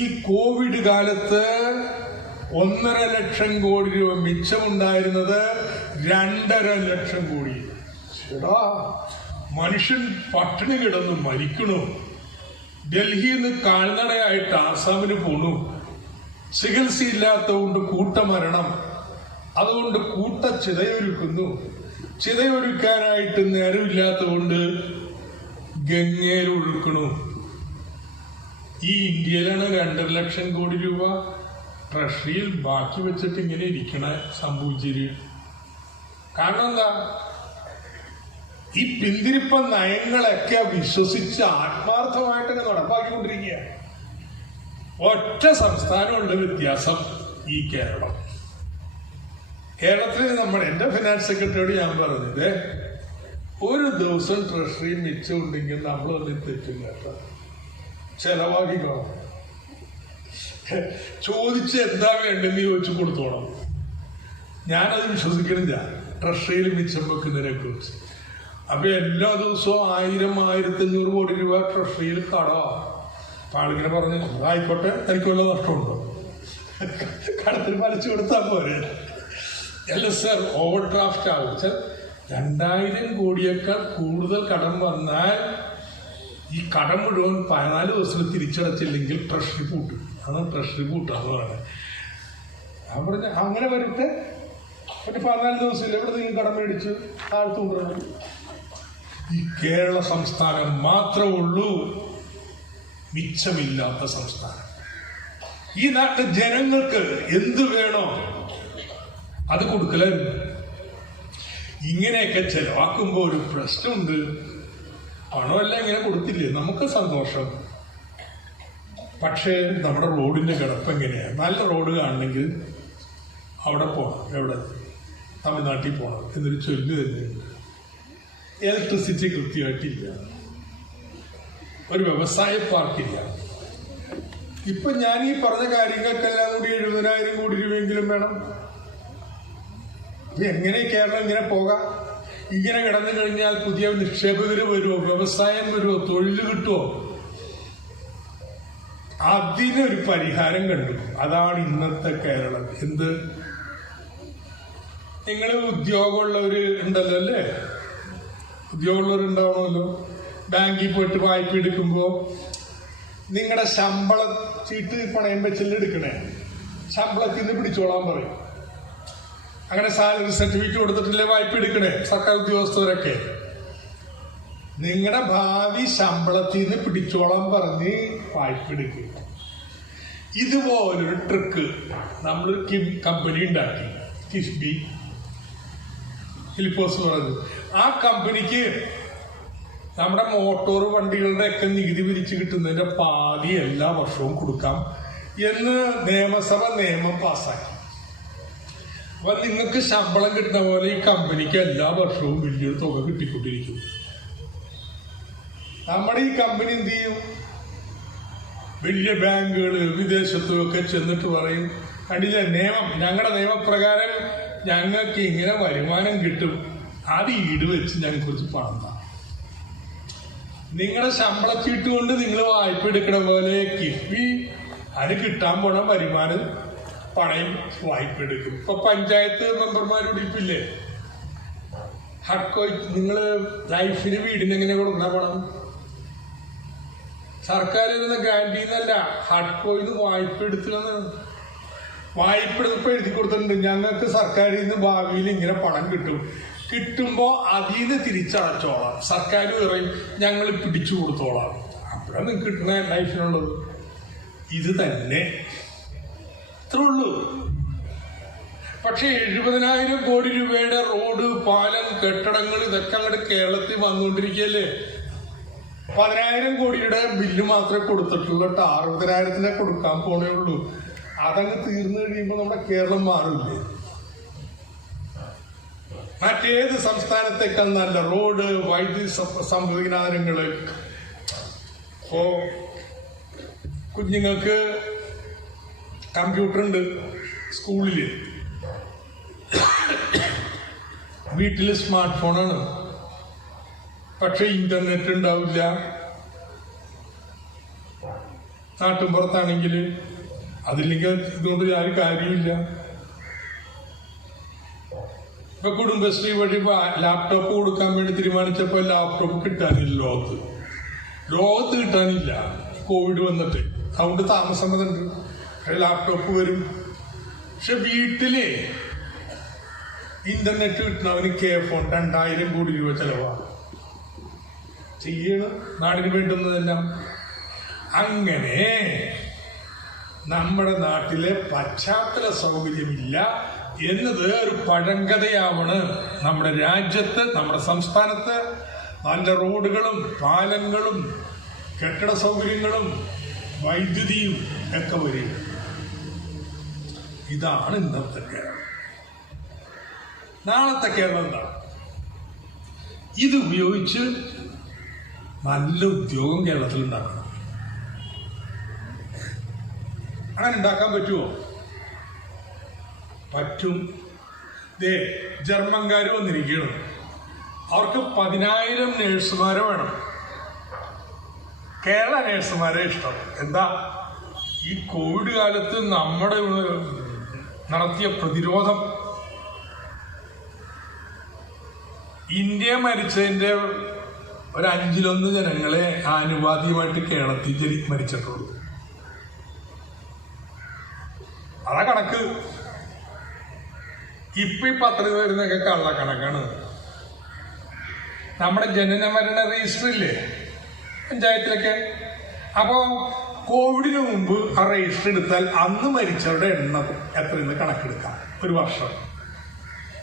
ഈ കോവിഡ് കാലത്ത് 1.5 ലക്ഷം കോടി രൂപ മിച്ചമുണ്ടായിരുന്നത് 2.5 ലക്ഷം കോടി. ചേടാ, മനുഷ്യൻ പട്ടിണി കിടന്ന് മരിക്കണു. ഡൽഹിയിൽ നിന്ന് കാൽനടയായിട്ട് ആസാമിന് പോണു. ചികിത്സയില്ലാത്തതുകൊണ്ട് കൂട്ടമരണം, അതുകൊണ്ട് ചിതയൊരുക്കുന്നു. ചിതയൊരുക്കാനായിട്ട് നേരമില്ലാത്തതുകൊണ്ട് ഗംഗയിൽ ഒഴുക്കണു. ഈ ഇന്ത്യയിലാണ് 2.5 ലക്ഷം കോടി രൂപ ട്രഷറിയിൽ ബാക്കി വെച്ചിട്ട് ഇങ്ങനെ ഇരിക്കണ സംഭവിച്ചിരി. കാരണം എന്താ? ഈ പിന്തിരിപ്പ നയങ്ങളൊക്കെ വിശ്വസിച്ച് ആത്മാർത്ഥമായിട്ടൊക്കെ നടപ്പാക്കിക്കൊണ്ടിരിക്കുക. ഒറ്റ സംസ്ഥാനമുള്ള വ്യത്യാസം, ഈ കേരളം. കേരളത്തിൽ എന്റെ ഫിനാൻസ് സെക്രട്ടറിയോട് ഞാൻ പറഞ്ഞത്, ഒരു ദിവസം ട്രഷറി മിച്ചമുണ്ടെങ്കിൽ നമ്മളൊന്നും തെറ്റില്ല കേട്ടോ, ചെലവാക്കിക്കോണം. ചോദിച്ച് എന്താ വേണ്ടെന്ന് ചോദിച്ചു കൊടുത്തോണം. ഞാനത് വിശ്വസിക്കണില്ല ട്രഷറിയിൽ മിച്ചം വെക്കുന്നതിനെ കുറിച്ച്. അപ്പൊ എല്ലാ ദിവസവും 1000-1500 കോടി രൂപ ട്രഷറിയിൽ കടവാ. അപ്പൊ ആളിങ്ങനെ പറഞ്ഞു, ആയിക്കോട്ടെ, തനിക്ക് വല്ല നഷ്ടമുണ്ടോ, കടത്തിൽ വലിച്ചു കൊടുത്താൽ പോരെ. അല്ല സർ, ഓവർ ഡ്രാഫ്റ്റ് ആകും സർ. 2000 കോടിയേക്കാൾ കൂടുതൽ കടം വന്നാൽ ഈ കടം മുഴുവൻ 14 ദിവസത്തിൽ തിരിച്ചടച്ചില്ലെങ്കിൽ ട്രഷറി പൂട്ടും. അതാണ് ട്രഷറി പൂട്ടാന്ന് പറയുന്നത്. ഞാൻ പറഞ്ഞ അങ്ങനെ വരട്ടെ, മറ്റേ 14 ദിവസമില്ല, എവിടെ നിങ്ങൾ കടം മേടിച്ച് താഴ്ത്തുകൊണ്ടിരണം. ഈ കേരള സംസ്ഥാനം മാത്രമേ ഉള്ളൂ മിച്ചമില്ലാത്ത സംസ്ഥാനം. ഈ നാട്ടിലെ ജനങ്ങൾക്ക് എന്ത് വേണോ അത് കൊടുക്കലായിരുന്നു. ഇങ്ങനെയൊക്കെ ചെലവാക്കുമ്പോൾ ഒരു പ്രശ്നമുണ്ട്. പണമെല്ലാം ഇങ്ങനെ കൊടുത്തില്ലേ, നമുക്ക് സന്തോഷം. പക്ഷേ നമ്മുടെ റോഡിന്റെ കിടപ്പ് എങ്ങനെയാണ്? നല്ല റോഡ് കാണണമെങ്കിൽ അവിടെ പോകണം. എവിടെ? തമിഴ്നാട്ടിൽ പോകണം എന്നൊരു ചൊല്ല് തന്നെയുണ്ട്. ഇലക്ട്രിസിറ്റി കൃത്യമായിട്ടില്ല, ഒരു വ്യവസായ പാർക്കില്ല. ഇപ്പൊ ഞാൻ ഈ പറഞ്ഞ കാര്യങ്ങൾക്കെല്ലാം കൂടി 70,000 കോടി രൂപയെങ്കിലും വേണം. എങ്ങനെ കേരളം ഇങ്ങനെ പോകാം? ഇങ്ങനെ കിടന്നു കഴിഞ്ഞാൽ പുതിയ നിക്ഷേപകര് വരുമോ? വ്യവസായം വരുമോ? തൊഴിൽ കിട്ടുമോ? അതിനൊരു പരിഹാരം കണ്ടു. അതാണ് ഇന്നത്തെ കേരളം. എന്ത്? നിങ്ങൾ ഉദ്യോഗമുള്ളവര് ഉണ്ടല്ലോ അല്ലേ? ഉദ്യോഗമുള്ളവരുണ്ടാവണമല്ലോ. ബാങ്കിൽ പോയിട്ട് വായ്പ എടുക്കുമ്പോ നിങ്ങളുടെ ശമ്പള ചീട്ട് പണയം വെച്ചല്ലേ എടുക്കണേ? ശമ്പളത്തിൽ നിന്ന് പിടിച്ചോളാൻ പറയും. അങ്ങനെ സാലറി സർട്ടിഫിക്കറ്റ് കൊടുത്തിട്ടില്ലേ വായ്പ എടുക്കണേ സർക്കാർ ഉദ്യോഗസ്ഥരൊക്കെ? നിങ്ങളുടെ ഭാവി ശമ്പളത്തിൽ നിന്ന് പിടിച്ചോളാൻ പറഞ്ഞ് വായ്പ എടുക്കുക. ഇതുപോലൊരു ട്രിക്ക് നമ്മളൊരു കമ്പനി ഉണ്ടാക്കി, കിഫ്ബി ഫിലിപ്പോസ് പറഞ്ഞു. ആ കമ്പനിക്ക് നമ്മുടെ മോട്ടോർ വണ്ടികളുടെ ഒക്കെ നികുതി പിരിച്ചു കിട്ടുന്നതിന്റെ പാതി എല്ലാ വർഷവും കൊടുക്കാം എന്ന് നിയമസഭ നിയമം പാസ്സാക്കി. അപ്പൊ നിങ്ങൾക്ക് ശമ്പളം കിട്ടുന്ന പോലെ ഈ കമ്പനിക്ക് എല്ലാ വർഷവും വലിയൊരു തുക കിട്ടിക്കൊണ്ടിരിക്കും. നമ്മുടെ ഈ കമ്പനി എന്ത് ചെയ്യും? വലിയ ബാങ്കുകള് വിദേശത്തും ഒക്കെ ചെന്നിട്ട് പറയും, കണ്ടില്ല നിയമം, ഞങ്ങളുടെ നിയമപ്രകാരം ഞങ്ങൾക്ക് ഇങ്ങനെ വരുമാനം കിട്ടും, അത് ഈട് വെച്ച് ഞങ്ങൾക്ക് കുറച്ച് പണം താ. നിങ്ങളുടെ ശമ്പളച്ചീട്ട് കൊണ്ട് നിങ്ങൾ വായ്പ എടുക്കണ പോലെ കിഫ്ബി അതിന് കിട്ടാൻ പോണ വരുമാനം പണയം വായ്പ എടുക്കും. ഇപ്പൊ പഞ്ചായത്ത് മെമ്പർമാരോട് ഇപ്പില്ലേ, ഹഡ്കോ നിങ്ങള് ലൈഫിന് വീടിന് എങ്ങനെ കൊടുക്കണ പണം? സർക്കാർ ഗ്രാൻഡിൽ നിന്നല്ല, ഹഡ്കോയിന്ന് വായ്പ എടുത്തില്ലെന്നാണ്. വായ്പ എടുത്തപ്പോ എഴുതി കൊടുത്തിട്ടുണ്ട്, ഞങ്ങൾക്ക് സർക്കാരിൽ നിന്ന് ഭാവിയിൽ ഇങ്ങനെ പണം കിട്ടും, കിട്ടുമ്പോ അതിൽ നിന്ന് തിരിച്ചടച്ചോളാം, സർക്കാർ പറയും ഞങ്ങൾ പിടിച്ചു കൊടുത്തോളാം. അപ്പോഴാണ് നിങ്ങൾക്ക് കിട്ടുന്ന ലൈഫിനുള്ളത്. ഇത് തന്നെ, ഇത്രേ ഉള്ളൂ. പക്ഷെ 70,000 കോടി രൂപയുടെ റോഡ്, പാലം, കെട്ടിടങ്ങൾ ഇതൊക്കെ അങ്ങോട്ട് കേരളത്തിൽ വന്നുകൊണ്ടിരിക്കുകയല്ലേ. 10,000 കോടിയുടെ ബില്ല് മാത്രമേ കൊടുത്തിട്ടുള്ളൂ. 60,000 കൊടുക്കാൻ പോണേ ഉള്ളൂ. അതങ്ങ് തീർന്നു കഴിയുമ്പോൾ നമ്മുടെ കേരളം മാറില്ലേ? മറ്റേത് സംസ്ഥാനത്തേക്കാൾ നല്ല റോഡ്, വൈദ്യുതി സംവിധാനങ്ങള്. ഇപ്പോ കുഞ്ഞുങ്ങൾക്ക് കമ്പ്യൂട്ടർ ഉണ്ട് സ്കൂളില്, വീട്ടില് സ്മാർട്ട് ഫോണാണ്, പക്ഷെ ഇന്റർനെറ്റ് ഉണ്ടാവില്ല. നാട്ടുമ്പുറത്താണെങ്കിൽ അതില്ലെങ്കിൽ ഇതുകൊണ്ട് യാതൊരു കാര്യമില്ല. ഇപ്പൊ കുടുംബശ്രീ വഴി ലാപ്ടോപ്പ് കൊടുക്കാൻ വേണ്ടി തീരുമാനിച്ചപ്പോ ലാപ്ടോപ്പ് കിട്ടാനില്ല. ലോകത്ത് കിട്ടാനില്ല, കോവിഡ് വന്നിട്ട്. അതുകൊണ്ട് താമസം വന്നിട്ട് ലാപ്ടോപ്പ് വരും. പക്ഷെ വീട്ടില് ഇന്റർനെറ്റ് കിട്ടണവന് ഫോൺ 2,000 കോടി രൂപ ചെലവാണ്. ചെയ്യണം നാടിന് വേണ്ടുന്നതെല്ലാം. അങ്ങനെ നമ്മുടെ നാട്ടിലെ പശ്ചാത്തല സൗകര്യമില്ല എന്നത് ഒരു പഴങ്കഥയാവണ്. നമ്മുടെ രാജ്യത്ത്, നമ്മുടെ സംസ്ഥാനത്ത് നല്ല റോഡുകളും പാലങ്ങളും കെട്ടിട സൗകര്യങ്ങളും വൈദ്യുതിയും ഒക്കെ വരും. ഇതാണ് ഇന്നത്തെ കേരളം. നാളത്തെ കേരളം എന്താണ്? ഇത് ഉപയോഗിച്ച് നല്ല ഉദ്യോഗം കേരളത്തിൽ ഉണ്ടാക്കണം. അങ്ങനെ ഉണ്ടാക്കാൻ പറ്റുമോ? പറ്റും. ജർമ്മൻകാർ വന്നിരിക്കുകയാണ്. അവർക്ക് 10,000 നേഴ്സുമാരെ വേണം. കേരള നേഴ്സുമാരെ ഇഷ്ടം. എന്താ? ഈ കോവിഡ് കാലത്ത് നമ്മുടെ നടത്തിയ പ്രതിരോധം ഇന്ത്യ മരിച്ചതിന്റെ ഒരു 1/5 ജനങ്ങളെ ആനുപാതികമായിട്ട് കേരളത്തിൽ മരിച്ചിട്ടുള്ളൂ. അതാ കണക്ക്. ഇപ്പൊ ഈ പത്രിക വരുന്നൊക്കെ കള്ളക്കണക്കാണ്. നമ്മുടെ ജനന മരണ രജിസ്റ്റർ ഇല്ലേ പഞ്ചായത്തിലൊക്കെ, അപ്പോ കോവിഡിന് മുമ്പ് ആ രജിസ്റ്റർ എടുത്താൽ അന്ന് മരിച്ചവരുടെ എണ്ണം എത്രയെന്ന് കണക്കെടുക്കാം ഒരു വർഷം.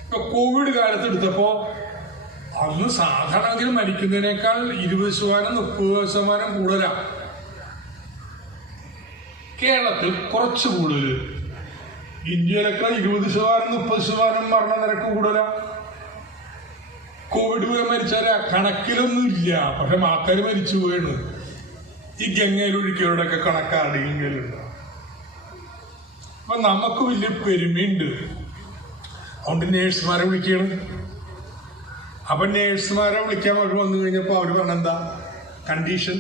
ഇപ്പൊ കോവിഡ് കാലത്ത് എടുത്തപ്പോ അന്ന് സാധാരണ മരിക്കുന്നതിനേക്കാൾ 20% 30% കൂടുതലാണ്. കേരളത്തിൽ കുറച്ച് കൂടുതൽ. ഇന്ത്യയിലൊക്കെ 20% 30% മരണനിരക്ക് കൂടുതലാണ്. കോവിഡ് മരിച്ചാൽ കണക്കിലൊന്നും ഇല്ല, പക്ഷെ ആൾക്കാർ മരിച്ചു പോയാണ്. ഈ ഗംഗയിലൊഴുക്കിയവരുടെയൊക്കെ കണക്കാടിയുണ്ട്. അപ്പൊ നമുക്ക് വലിയ പെരുമയുണ്ട്. അതുകൊണ്ട് നേഴ്സുമാരെ വിളിക്കണം. അപ്പൊ നേഴ്സുമാരെ വിളിക്കാൻ അവർ വന്നു കഴിഞ്ഞപ്പോ അവർ പറഞ്ഞെന്താ കണ്ടീഷൻ?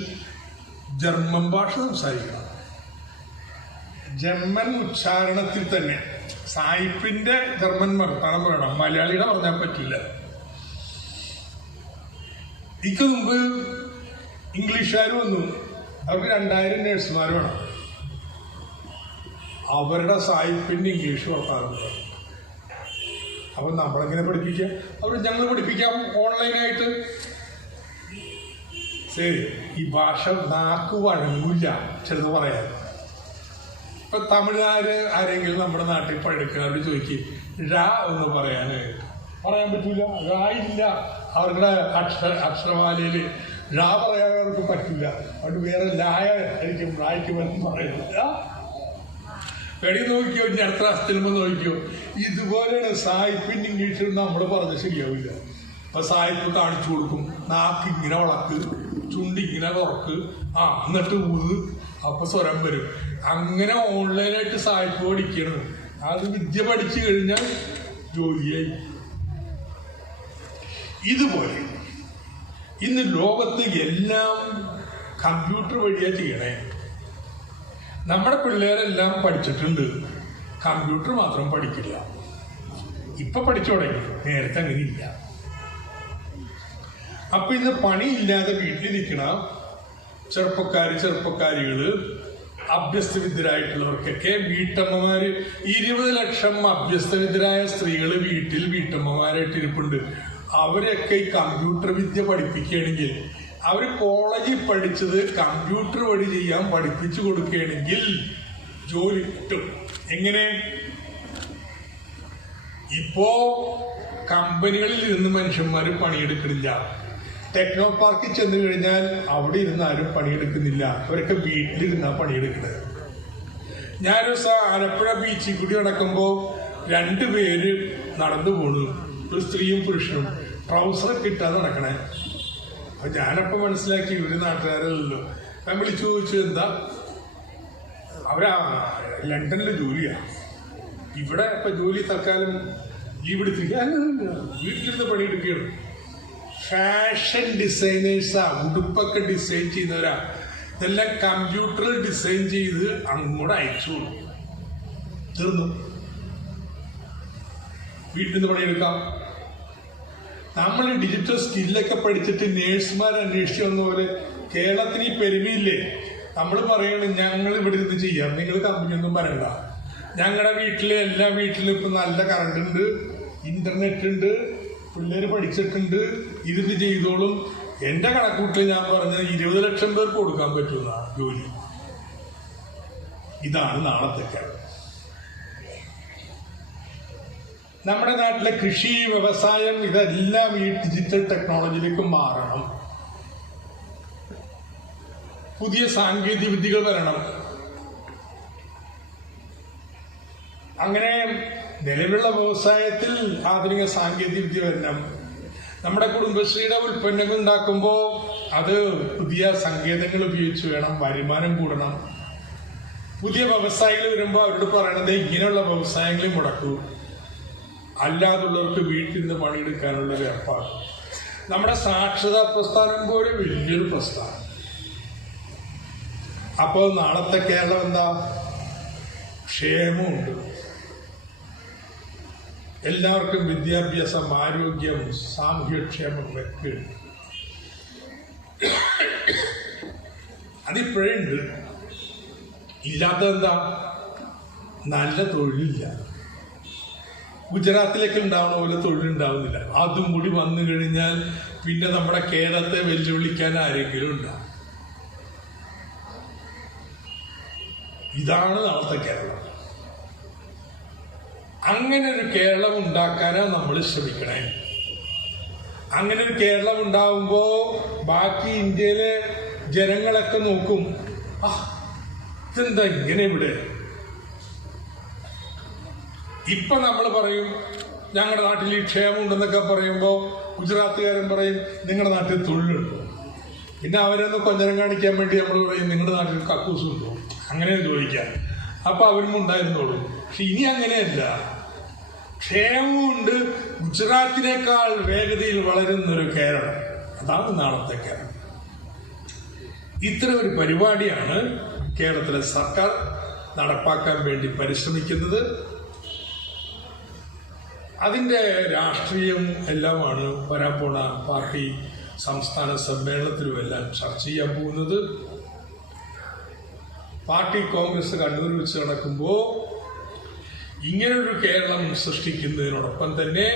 ജർമ്മൻ ഭാഷ സംസാരിക്കണം. ജർമ്മൻ ഉച്ചാരണത്തിൽ തന്നെ. സായിപ്പിന്റെ ജർമ്മൻ വർത്താനം പറയണം, മലയാളിയുടെ പറഞ്ഞാൽ പറ്റില്ല. ഇതിക്ക് മുമ്പ് ഇംഗ്ലീഷുകാർ വന്നു, അവർക്ക് 2000 നേഴ്സുമാർ വേണം. അവരുടെ സായിപ്പിന്റെ ഇംഗ്ലീഷ് വർത്താനം പറയണം. അപ്പൊ നമ്മളെങ്ങനെ പഠിപ്പിക്കാം? ഞങ്ങൾ പഠിപ്പിക്കാം ഓൺലൈനായിട്ട്. ശരി, ഈ ഭാഷ നാക്ക് വഴങ്ങില്ല ചിലത് പറയാൻ. ഇപ്പൊ തമിഴ്നാട് ആരെങ്കിലും നമ്മുടെ നാട്ടിൽ പഠിക്കുന്നവരോട് ചോദിക്കും ഴ എന്ന് പറയാൻ പറ്റൂല. ഴ ഇല്ല അവരുടെ അക്ഷരമാലയില്. ഴ പറയാൻ അവർക്ക് പറ്റില്ല. അതുകൊണ്ട് വേറെ ലായ ആയിരിക്കും റായ്ക്കുമെന്ന് പറയുന്നില്ല. വെടി നോക്കിയോ, ഇനി അടുത്ത ക്ലാസ്സിൽ നോക്കിയോ. ഇതുപോലെയാണ് സായിപ്പിന്റെ ഇംഗ്ലീഷിൽ നമ്മൾ പറഞ്ഞ് ശരിയാവില്ല. അപ്പൊ സായിപ്പ് കാണിച്ചു കൊടുക്കും, നാക്ക് ഇങ്ങനെ വളക്ക്, ചുണ്ടിങ്ങനെ തുറക്ക്, എന്നിട്ട് ഊത്, അപ്പൊ സ്വരം വരും. അങ്ങനെ ഓൺലൈനായിട്ട് സായിപ്പ് പഠിക്കണം. അത് വിദ്യ പഠിച്ചു കഴിഞ്ഞാൽ ജോലിയായി. ഇതുപോലെ ഇന്ന് ലോകത്ത് എല്ലാം കമ്പ്യൂട്ടർ വഴിയാ ചെയ്യണേ. നമ്മുടെ പിള്ളേരെല്ലാം പഠിച്ചിട്ടുണ്ട്, കമ്പ്യൂട്ടർ മാത്രം പഠിക്കില്ല. ഇപ്പൊ പഠിച്ചു തുടങ്ങി, നേരത്തെ അങ്ങനെ ഇല്ല. അപ്പൊ ഇന്ന് പണിയില്ലാതെ വീട്ടിലിരിക്കണ ചെറുപ്പക്കാരികള്, അഭ്യസ്തവിദ്യരായിട്ടുള്ളവർക്കൊക്കെ വീട്ടമ്മമാര് 20 ലക്ഷം അഭ്യസ്തവിദ്യരായ സ്ത്രീകള് വീട്ടിൽ വീട്ടമ്മമാരായിട്ട് ഇരിപ്പുണ്ട്. അവരൊക്കെ ഈ കമ്പ്യൂട്ടർ വിദ്യ പഠിപ്പിക്കുകയാണെങ്കിൽ, അവര് കോളേജിൽ പഠിച്ചത് കമ്പ്യൂട്ടർ വഴി ചെയ്യാൻ പഠിപ്പിച്ചു കൊടുക്കുകയാണെങ്കിൽ ജോലി കിട്ടും. എങ്ങനെ? ഇപ്പോ കമ്പനികളിൽ ഇരുന്ന് മനുഷ്യന്മാര് പണിയെടുക്കുന്നില്ല. ടെക്നോ പാർക്കിൽ ചെന്ന് കഴിഞ്ഞാൽ അവിടെ ഇരുന്ന് ആരും പണിയെടുക്കുന്നില്ല. അവരൊക്കെ വീട്ടിലിരുന്നാ പണിയെടുക്കുന്നത്. ഞാനൊരു ദിവസം ആലപ്പുഴ ബീച്ചിൽ കൂടി നടക്കുമ്പോ 2 പേര് നടന്നു പോണു, ഒരു സ്ത്രീയും പുരുഷനും, ട്രൗസറൊക്കെ ഇട്ടാ നടക്കണേ. അപ്പൊ ഞാനപ്പോ മനസ്സിലാക്കി ഇവര് നാട്ടുകാരല്ലോ. ഞാൻ വിളിച്ചു ചോദിച്ചു എന്താ? അവരാ ലണ്ടനിലെ ജോലിയാ, ഇവിടെ ഇപ്പൊ ജോലി തൽക്കാലം ലീവ് എടുത്തിരിക്കുക, വീട്ടിലിരുന്ന് പണിയെടുക്കുകയാണ്. ഫാഷൻ ഡിസൈനേഴ്സാ, ഉടുപ്പൊക്കെ ഡിസൈൻ ചെയ്യുന്നവരാ. ഇതെല്ലാം കമ്പ്യൂട്ടറിൽ ഡിസൈൻ ചെയ്ത് അങ്ങോട്ട് അയച്ചു കൊടുക്കും. തീർന്നു, വീട്ടിൽ നിന്ന് പണിയെടുക്കാം. നമ്മൾ ഡിജിറ്റൽ സ്കില്ലൊക്കെ പഠിച്ചിട്ട് നേഴ്സുമാർ അന്വേഷിച്ചു വന്ന പോലെ കേരളത്തിന് ഈ പെരുമയില്ലേ? നമ്മൾ പറയണം ഞങ്ങൾ ഇവിടെ ഇരുന്ന് ചെയ്യാം, നിങ്ങൾ കമ്പനിയൊന്നും പറയണ്ട. ഞങ്ങളുടെ വീട്ടിലെ എല്ലാ വീട്ടിലും ഇപ്പൊ നല്ല കറണ്ട് ഉണ്ട്, ഇന്റർനെറ്റ് ഉണ്ട്, പിള്ളേര് പഠിച്ചിട്ടുണ്ട്, ഇരുന്ന് ചെയ്തോളും. എന്റെ കണക്കൂട്ടിൽ ഞാൻ പറഞ്ഞത് 20 ലക്ഷം പേർക്ക് കൊടുക്കാൻ പറ്റുന്ന ജോലി. ഇതാണ് നാളത്തെ കേരളം. നമ്മുടെ നാട്ടിലെ കൃഷി, വ്യവസായം, ഇതെല്ലാം ഈ ഡിജിറ്റൽ ടെക്നോളജിയിലേക്ക് മാറണം. പുതിയ സാങ്കേതിക വിദ്യകൾ വരണം. അങ്ങനെ നിലവിലുള്ള വ്യവസായത്തിൽ ആധുനിക സാങ്കേതിക വിദ്യ വരണം. നമ്മുടെ കുടുംബശ്രീയുടെ ഉൽപ്പന്നങ്ങൾ ഉണ്ടാക്കുമ്പോൾ അത് പുതിയ സങ്കേതങ്ങൾ ഉപയോഗിച്ച് വേണം, വരുമാനം കൂടണം. പുതിയ വ്യവസായികൾ വരുമ്പോൾ അവരോട് പറയണത് ഇങ്ങനെയുള്ള വ്യവസായങ്ങളിൽ മുടക്കൂ, അല്ലാതുള്ളവർക്ക് വീട്ടിൽ നിന്ന് പണിയെടുക്കാനുള്ള ഒരു ഏർപ്പാട്. നമ്മുടെ സാക്ഷരതാ പ്രസ്ഥാനം പോലെ വലിയൊരു പ്രസ്ഥാനം. അപ്പോൾ നാളത്തെ കേരളം എന്താ? ക്ഷേമമുണ്ട്. എല്ലാവർക്കും വിദ്യാഭ്യാസം, ആരോഗ്യം, സാമൂഹ്യക്ഷേമങ്ങളൊക്കെ ഉണ്ട്. അതിപ്പോഴേ ഉണ്ട്. ഇല്ലാത്തതെന്താ? നല്ല തൊഴിലില്ല. ഗുജറാത്തിലേക്ക് ഉണ്ടാവുന്ന പോലെ തൊഴിലുണ്ടാവുന്നില്ല. അതും കൂടി വന്നു കഴിഞ്ഞാൽ പിന്നെ നമ്മുടെ കേരളത്തെ വെല്ലുവിളിക്കാൻ ആരെങ്കിലും ഉണ്ടാവും. ഇതാണ് നാളത്തെ കേരളം. അങ്ങനെ ഒരു കേരളം ഉണ്ടാക്കാനാണ് നമ്മൾ ശ്രമിക്കണേ. അങ്ങനെ ഒരു കേരളം ഉണ്ടാവുമ്പോ ബാക്കി ഇന്ത്യയിലെ ജനങ്ങളൊക്കെ നോക്കും, ഇതെന്താ ഇങ്ങനെ ഇവിടെ. ഇപ്പൊ നമ്മൾ പറയും ഞങ്ങളുടെ നാട്ടിൽ ഈ ക്ഷേമം ഉണ്ടെന്നൊക്കെ പറയുമ്പോ ഗുജറാത്തുകാരൻ പറയും നിങ്ങളുടെ നാട്ടിൽ തൊഴിലുണ്ടോ? പിന്നെ അവരൊന്ന് കൊഞ്ഞനം കാണിക്കാൻ വേണ്ടി നമ്മൾ പറയും നിങ്ങളുടെ നാട്ടിൽ കക്കൂസ് ഉണ്ടോ? അങ്ങനെ ചോദിക്കാൻ. അപ്പൊ അവരും ഉണ്ടായിരുന്നോളൂ. പക്ഷെ ഇനി അങ്ങനെയല്ല. ക്ഷേമമുണ്ട്. ഗുജറാത്തിനേക്കാൾ വേഗതയിൽ വളരുന്നൊരു കേരളം. അതാണ് നാളത്തെ കേരളം. ഇത്തരം ഒരു പരിപാടിയാണ് കേരളത്തിലെ സർക്കാർ നടപ്പാക്കാൻ വേണ്ടി പരിശ്രമിക്കുന്നത്. അതിൻ്റെ രാഷ്ട്രീയം എല്ലാമാണ് വരാൻ പോണ പാർട്ടി സംസ്ഥാന സമ്മേളനത്തിലുമെല്ലാം ചർച്ച ചെയ്യാൻ പോകുന്നത്. പാർട്ടി കോൺഗ്രസ് കണ്ണൂർ വെച്ച് നടക്കുമ്പോൾ ഇങ്ങനൊരു കേരളം സൃഷ്ടിക്കുന്നതിനോടൊപ്പം തന്നെ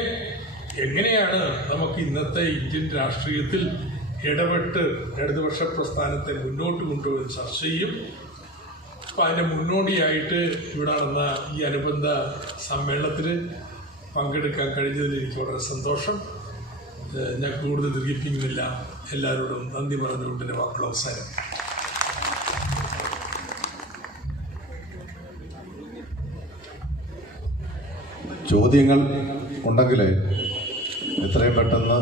എങ്ങനെയാണ് നമുക്ക് ഇന്നത്തെ ഇന്ത്യൻ രാഷ്ട്രീയത്തിൽ ഇടപെട്ട് ഇടതുപക്ഷ പ്രസ്ഥാനത്തെ മുന്നോട്ട് കൊണ്ടുപോയി ചർച്ച ചെയ്യും. അപ്പം അതിൻ്റെ മുന്നോടിയായിട്ട് ഇവിടെ നടന്ന ഈ അനുബന്ധ സമ്മേളനത്തിൽ പങ്കെടുക്കാൻ കഴിഞ്ഞതിൽ എനിക്ക് വളരെ സന്തോഷം. ഞാൻ കൂടുതൽ ദീർഘിപ്പിക്കുന്നില്ല. എല്ലാവരോടും നന്ദി പറഞ്ഞുകൊണ്ട് എൻ്റെ വാക്കുകൾ അവസാനം. ചോദ്യങ്ങൾ ഉണ്ടെങ്കിൽ എത്രയും പെട്ടെന്ന്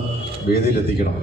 വേദിയിലെത്തിക്കണം.